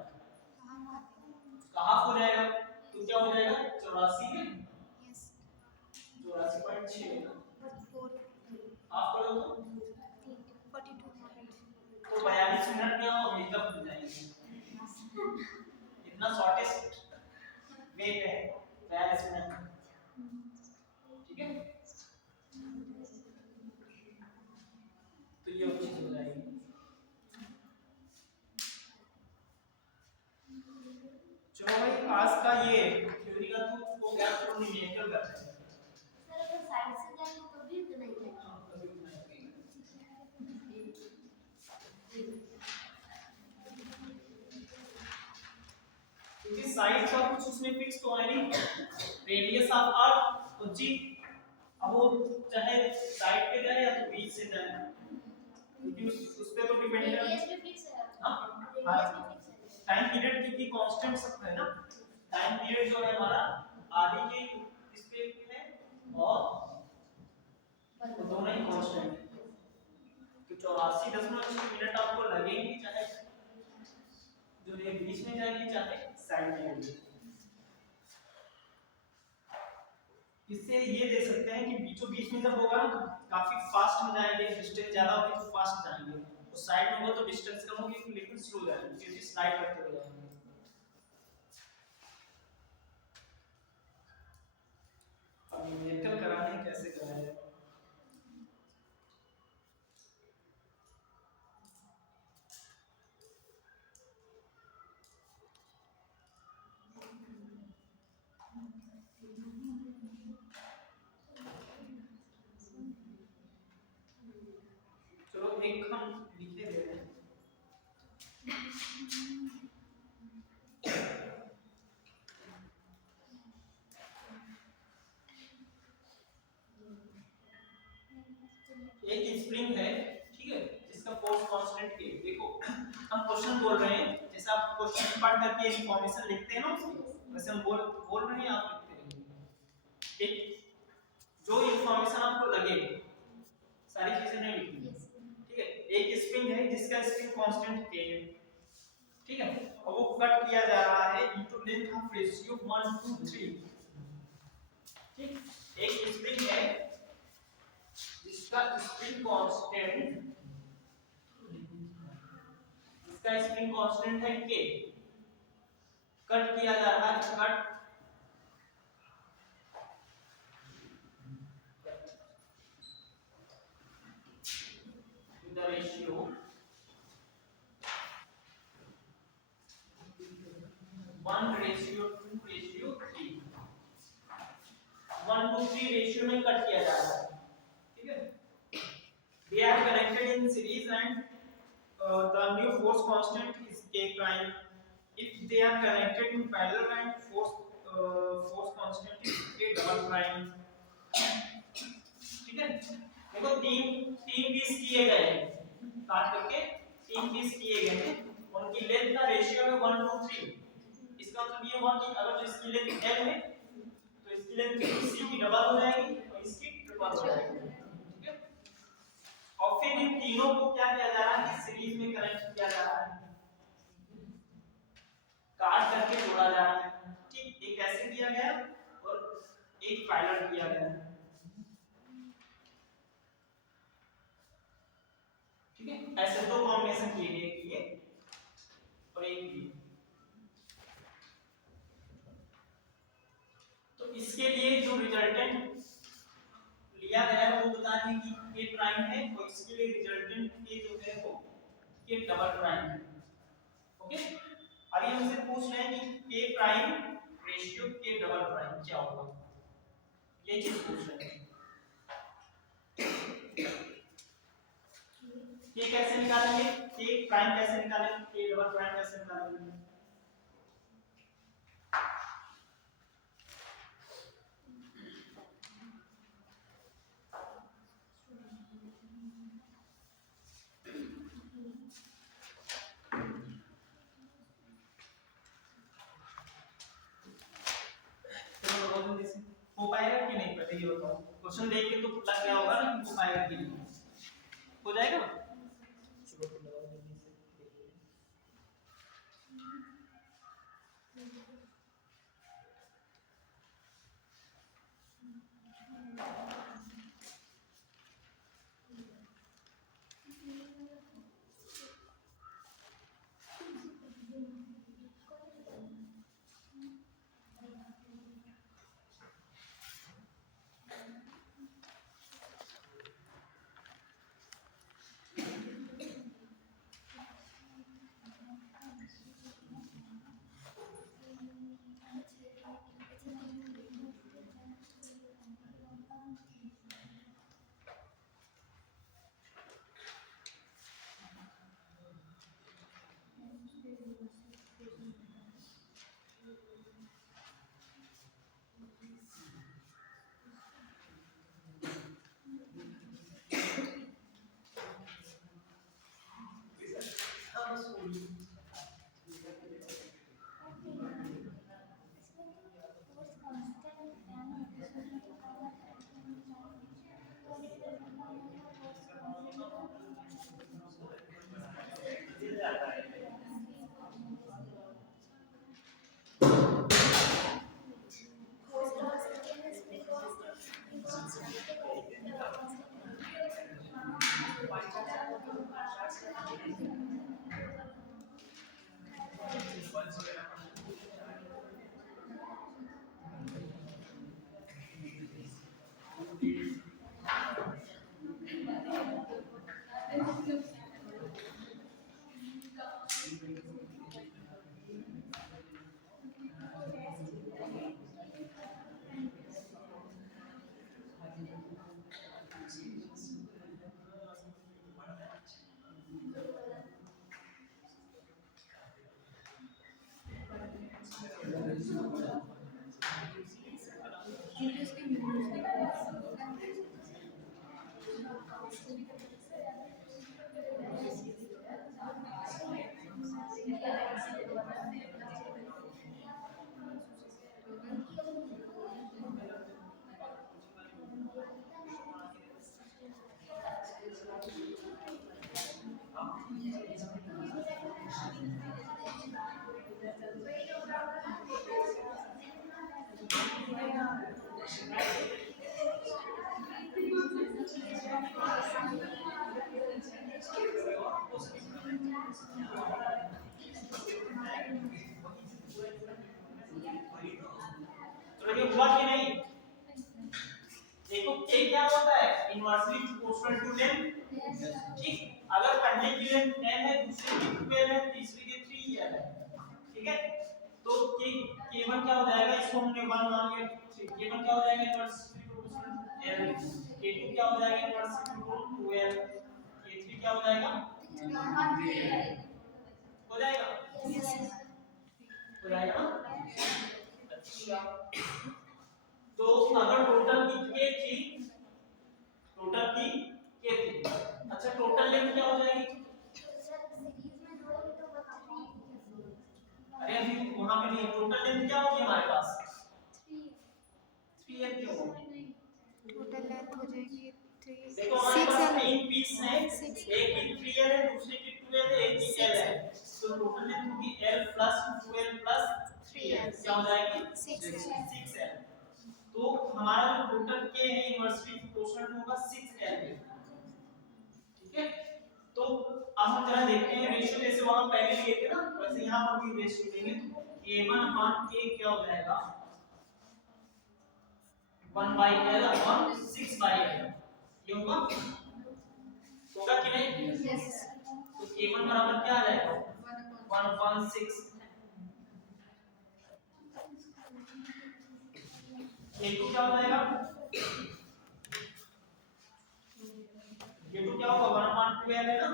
हाफ हो जाएगा, तो क्या हो जाएगा 84 में 84.6 हाफ कर दो तो 42 मिनट में हम अमेरिका पहुंच जाएंगे, इतना शॉर्टेस्ट वे है 42 मिनट, ठीक है, तो ये चीज हो जाएगी। चलो भाई आज का ये थ्योरी का तो गया, थोड़ा न्यूमेरिकल करते हैं, सर अगर साइड से जाएंगे तो भी इतना ही है, क्योंकि साइड का कुछ उसमें फिक्स तो है नहीं, रेडियस ऑफ अर्थ तो जी, अब वो चाहे साइड पे जाए या तो बीच से जाए, क्योंकि उस पे तो डिपेंड है, रेडियस भी फिक्स है, हां रेडियस भी फिक्स है, टाइम पीरियड क्योंकि कांस्टेंट सब है ना, टाइम पीरियड जो है हमारा आगे के इस पे है और वो दोनों ही कांस्टेंट है। तो 84.6 मिनट आपको लगेंगे, चाहे जो ये बीच में जाएगी चाहे साइड में जाएगी। इससे ये देख सकते हैं कि बीचों बीच में जब होगा तो काफी फास्ट में जाएंगे, डिस्टेंस ज्यादा होगी तो फास्ट जाएंगे, और साइड में होगा तो डिस्टेंस कम होगी लेकिन स्लो जाएंगे, क्योंकि स्लाइड करते हुए जाएंगे। अब न्यूमेरिकल कराने कैसे कराएं? चलो एक हम लिखे दे रहे हैं। एक स्प्रिंग है, ठीक है, जिसका फोर्स कांस्टेंट के, देखो हम क्वेश्चन बोल रहे हैं, जैसे आप क्वेश्चन पढ़ करके इंफॉर्मेशन लिखते हैं ना उसकी, वैसे हम बोल रहे हैं, आप लिखते रहिए। एक जो इंफॉर्मेशन आपको लगे, सारी चीजें नहीं लिखनी, ठीक है। एक स्प्रिंग है जिसका स्प्रिंग कांस्टेंट के है, ठीक है, और वो कट किया जा रहा है इनटू लेंथ ऑफ रेशियो 1:3, ठीक। एक स्प्रिंग है जिसका स्प्रिंग कांस्टेंट, इसका स्प्रिंग कांस्टेंट है के, कट किया जा रहा है, कट द रेशियो 1:2:3, 1:3 रेशियो में कट किया जा रहा है, ठीक है। They are connected in series and the new force constant is k prime. If they are connected in parallel and force constant is k double prime, ठीक है। देखो तीन तीन पीस किए गए हैं, काट करके तीन पीस किए गए हैं, उनकी लेंथ का रेशियो है 1:3। इसका मतलब ये हुआ कि अगर इसकी लेंथ l है तो इसकी लेंथ इसी की डबल हो जाएगी और इसकी ट्रिपल हो जाएगी, ठीक है। और फिर इन तीनों को क्या किया जा रहा है कि सीरीज में कनेक्ट किया जा रहा है, काट करके जोड़ा जा रहा है, ठीक। एक ऐसे किया गया और एक पैरेलल किया गया, ठीक है। ऐसे दो कॉम्बिनेशन किए गए, एक ये और एक ये। तो इसके लिए जो रिजल्टेंट लिया गया है वो बता दें कि k प्राइम है, और इसके लिए रिजल्टेंट k जो है वो k डबल प्राइम है, ओके। अभी हमसे पूछ रहे हैं कि k prime ratio k double prime क्या होगा, ये चीज पूछ रहे हैं। k कैसे निकालेंगे, k प्राइम कैसे निकालेंगे, k डबल प्राइम कैसे निकालेंगे? हो पाएगा कि नहीं, पहले ये बताओ। क्वेश्चन देख के तो लग गया होगा ना कि हो पाएगा कि नहीं, हो जाएगा। चलो फिर लगाओ जल्दी से, देखिए। Interesting music. तो ये हुआ कि नहीं? देखो k क्या होता है? Inversely proportional to length. ठीक, अगर पहले की लेंथ n है, दूसरे की 12 है, तीसरे की 3 है, ठीक है? तो k1 क्या हो जाएगा? इसको हमने 1 मान लिया। k1 क्या हो जाएगा? Inversely proportional l। k2 क्या हो जाएगा? Inversely proportional 2l। k3 क्या हो जाएगा? हो जाएगा? हो जाएगा ना? अच्छा, तो अगर टोटल की k थी, टोटल की k थी, अच्छा टोटल लेंथ क्या हो जाएगी? अरे अभी वहां पे नहीं, टोटल लेंथ क्या होगी हमारे पास? 3l क्यों होगी? टोटल लेंथ हो जाएगी 3 देखो हमारे पास 6l। तीन पीस हैं, एक की 3l है, दूसरे की 2l है, एक की l है, तो टोटल लेंथ होगी l plus 2l plus 3l, क्या हो जाएगी? 6l। तो हमारा जो टोटल k है इनवर्सली प्रोपोर्शनल होगा 6l। ठीक है, तो अब हम जरा देखते हैं रेशियो, जैसे वहां पहले लिए थे ना, वैसे यहां पर भी रेशियो लेंगे। तो a1 अपॉन k क्या हो जाएगा? 1/l अपॉन 6/l, ये होगा? होगा कि नहीं? Yes. तो a1 बराबर क्या आ जाएगा? 1/6। a2 क्या हो जाएगा? a2 क्या होगा? 1/2l है ना,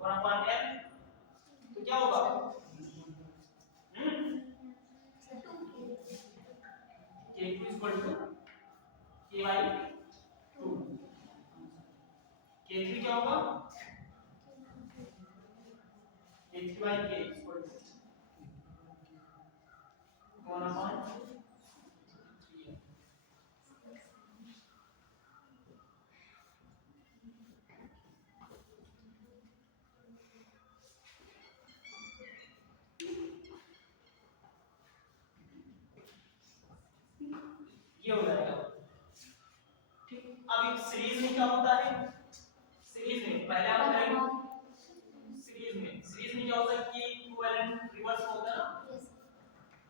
1/l, तो क्या होगा? k2 equal to k/2। k3 क्या होगा? k3/k equal to 1/3। ये हो जाएगा। ठीक, अब एक सीरीज में क्या होता है? सीरीज में पहले आप करेंगे, सीरीज में क्या होता है कि इक्विवेलेंट रिवर्स होता है ना,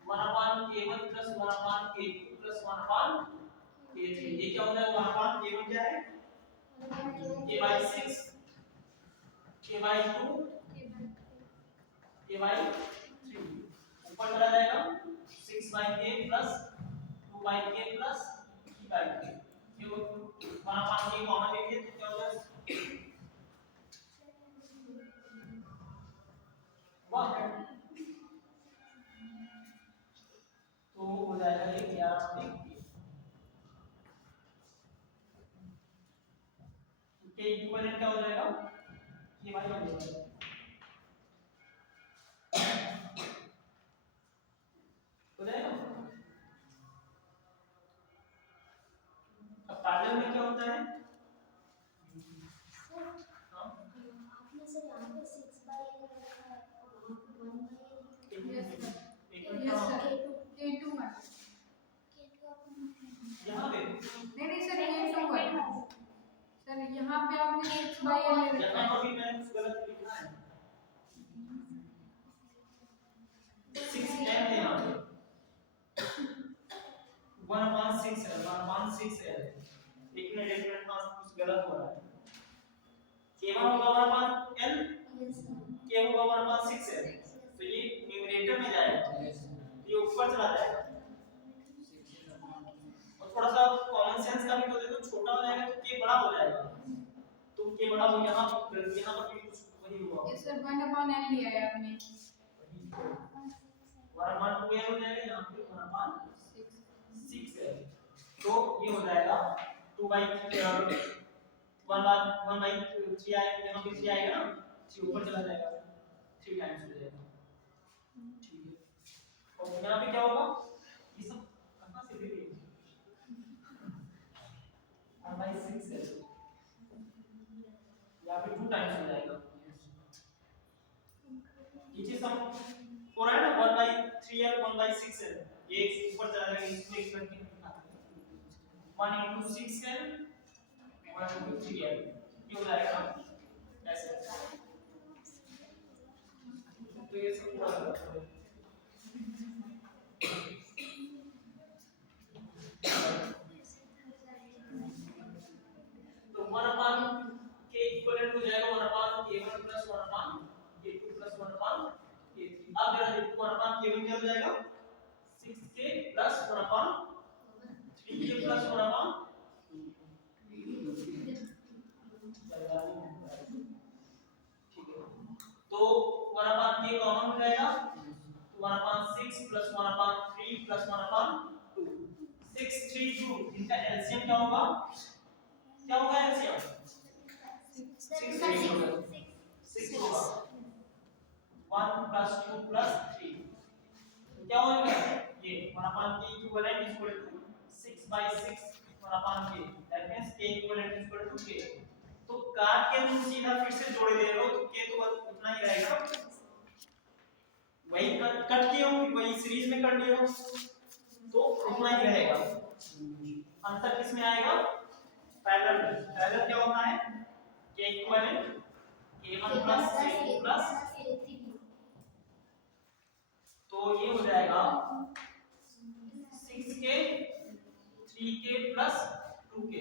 1/k1 plus 1/k2 plus 1/k3। ये क्या होता है? 1/k1 क्या है? k/6, k/2, k/3, ऊपर चला जाएगा 6/k plus 2/k plus 3/k। ये 1/k कॉमन लेंगे तो क्या हो जाएगा? तो हो जाएगा ये 11/k। के इक्विवेलेंट क्या हो जाएगा? ये वाला हो जाएगा। हो जाएगा। अब पैरेलल में क्या होता है? हाँ, आपने सर यहाँ पे 6/l रखा है और वहाँ पे 1/l। Yes, sir. एक मिनट Yes, यहाँ sir. K2 मान. K2 आपने पे नहीं लेकिन अरेंजमेंट में कुछ गलत हो रहा है। k1 होगा 1/n, Yes, sir. k होगा 1/6n, तो ये न्यूमरेटर में जाएगा, ये ऊपर चला जाएगा। और थोड़ा सा कॉमन सेंस का भी तो देखो, छोटा हो जाएगा तो k बड़ा हो जाएगा, तो k बड़ा हो यहाँ पर भी कुछ वही हुआ। ये सर 1/n लिया है आपने। 1/2n हो जाएगा, यहाँ पे 1/6 है, तो ये हो जाएगा 2/1/3 आएगा, यहाँ पे 3 आएगा ना, 3 ऊपर चला जाएगा, 3 टाइम्स हो जाएगा। ठीक है, और यहाँ पे क्या होगा, ये सब कहाँ से देंगे, 1/6 है, यहाँ पे 2 टाइम्स हो जाएगा। ये चीज हम हो रहा है ना, 1/3 और 1/6 है, ये ऊपर चला जाएगा, इसको एक करके दिखाते हैं। 1 × 6 है, 1 × 3 है, ये हो जाएगा ऐसे। तो ये सब पूरा करते हैं। तो 1/k इक्विवेलेंट हो जाएगा 1/k1 + 1/k2 + 1/k3। अब जरा देखो 1/k1 क्या हो जाएगा, 6k + 1/3k + 1/2। ठीक है, तो 1/k कॉमन हो जाएगा, तो 1/6 + 1/3 + 1/2, 6 3 2, इनका एलसीएम क्या होगा, क्या होगा एलसीएम, 6 होगा, 6 होगा, 1 + 2 + 3, क्या हो जाएगा ये 1/k equivalent equal to 6/6 1/k, that means k equivalent equal to k। तो काट के तुम सीधा फिर से जोड़ दे रहे हो, तो k तो बस उतना ही रहेगा, वही कट किए हो, वही सीरीज में कर लिए हो, तो उतना ही रहेगा। अंतर किस में आएगा, पैरेलल में। पैरेलल क्या होता है, k इक्विवेलेंट k1 + k2 + तो ये हो जाएगा 6k 3k + 2k,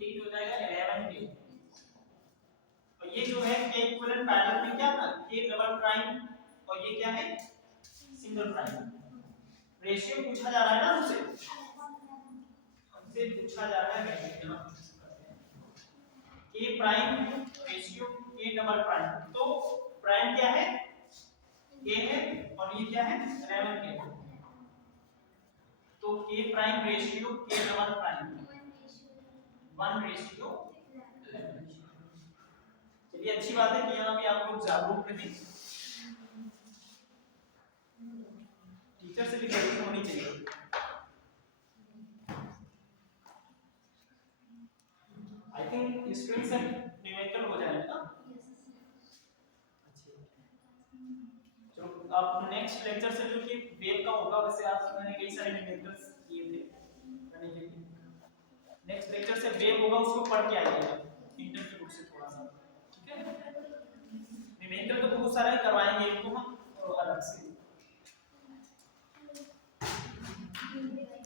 ये हो जाएगा 11k। और ये जो है k इक्विवेलेंट पैरेलल में क्या था, k डबल प्राइम, और ये क्या है, सिंगल प्राइम। रेशियो पूछा जा रहा है ना हमसे पूछा जा रहा है ratio, k prime ratio k double prime, तो प्राइम क्या है, k है, और ये क्या है 11k, तो k prime ratio k double prime 1:11। चलिए अच्छी बात है कि यहाँ भी आप लोग जागरूक रहे, टीचर से भी गलती होनी चाहिए। आई थिंक स्क्रीन से न्यूमेरिकल हो जाएगा। चलो आप नेक्स्ट लेक्चर से जो कि वेव का होगा, वैसे आज मैंने कई सारे न्यूमेरिकल्स किए थे करने के लिए, नेक्स्ट लेक्चर से वेव होगा, उसको पढ़ के आइएगा इंटर की बुक से थोड़ा सा, ठीक है। न्यूमेरिकल तो बहुत सारे करवाएंगे, इनको हम अलग से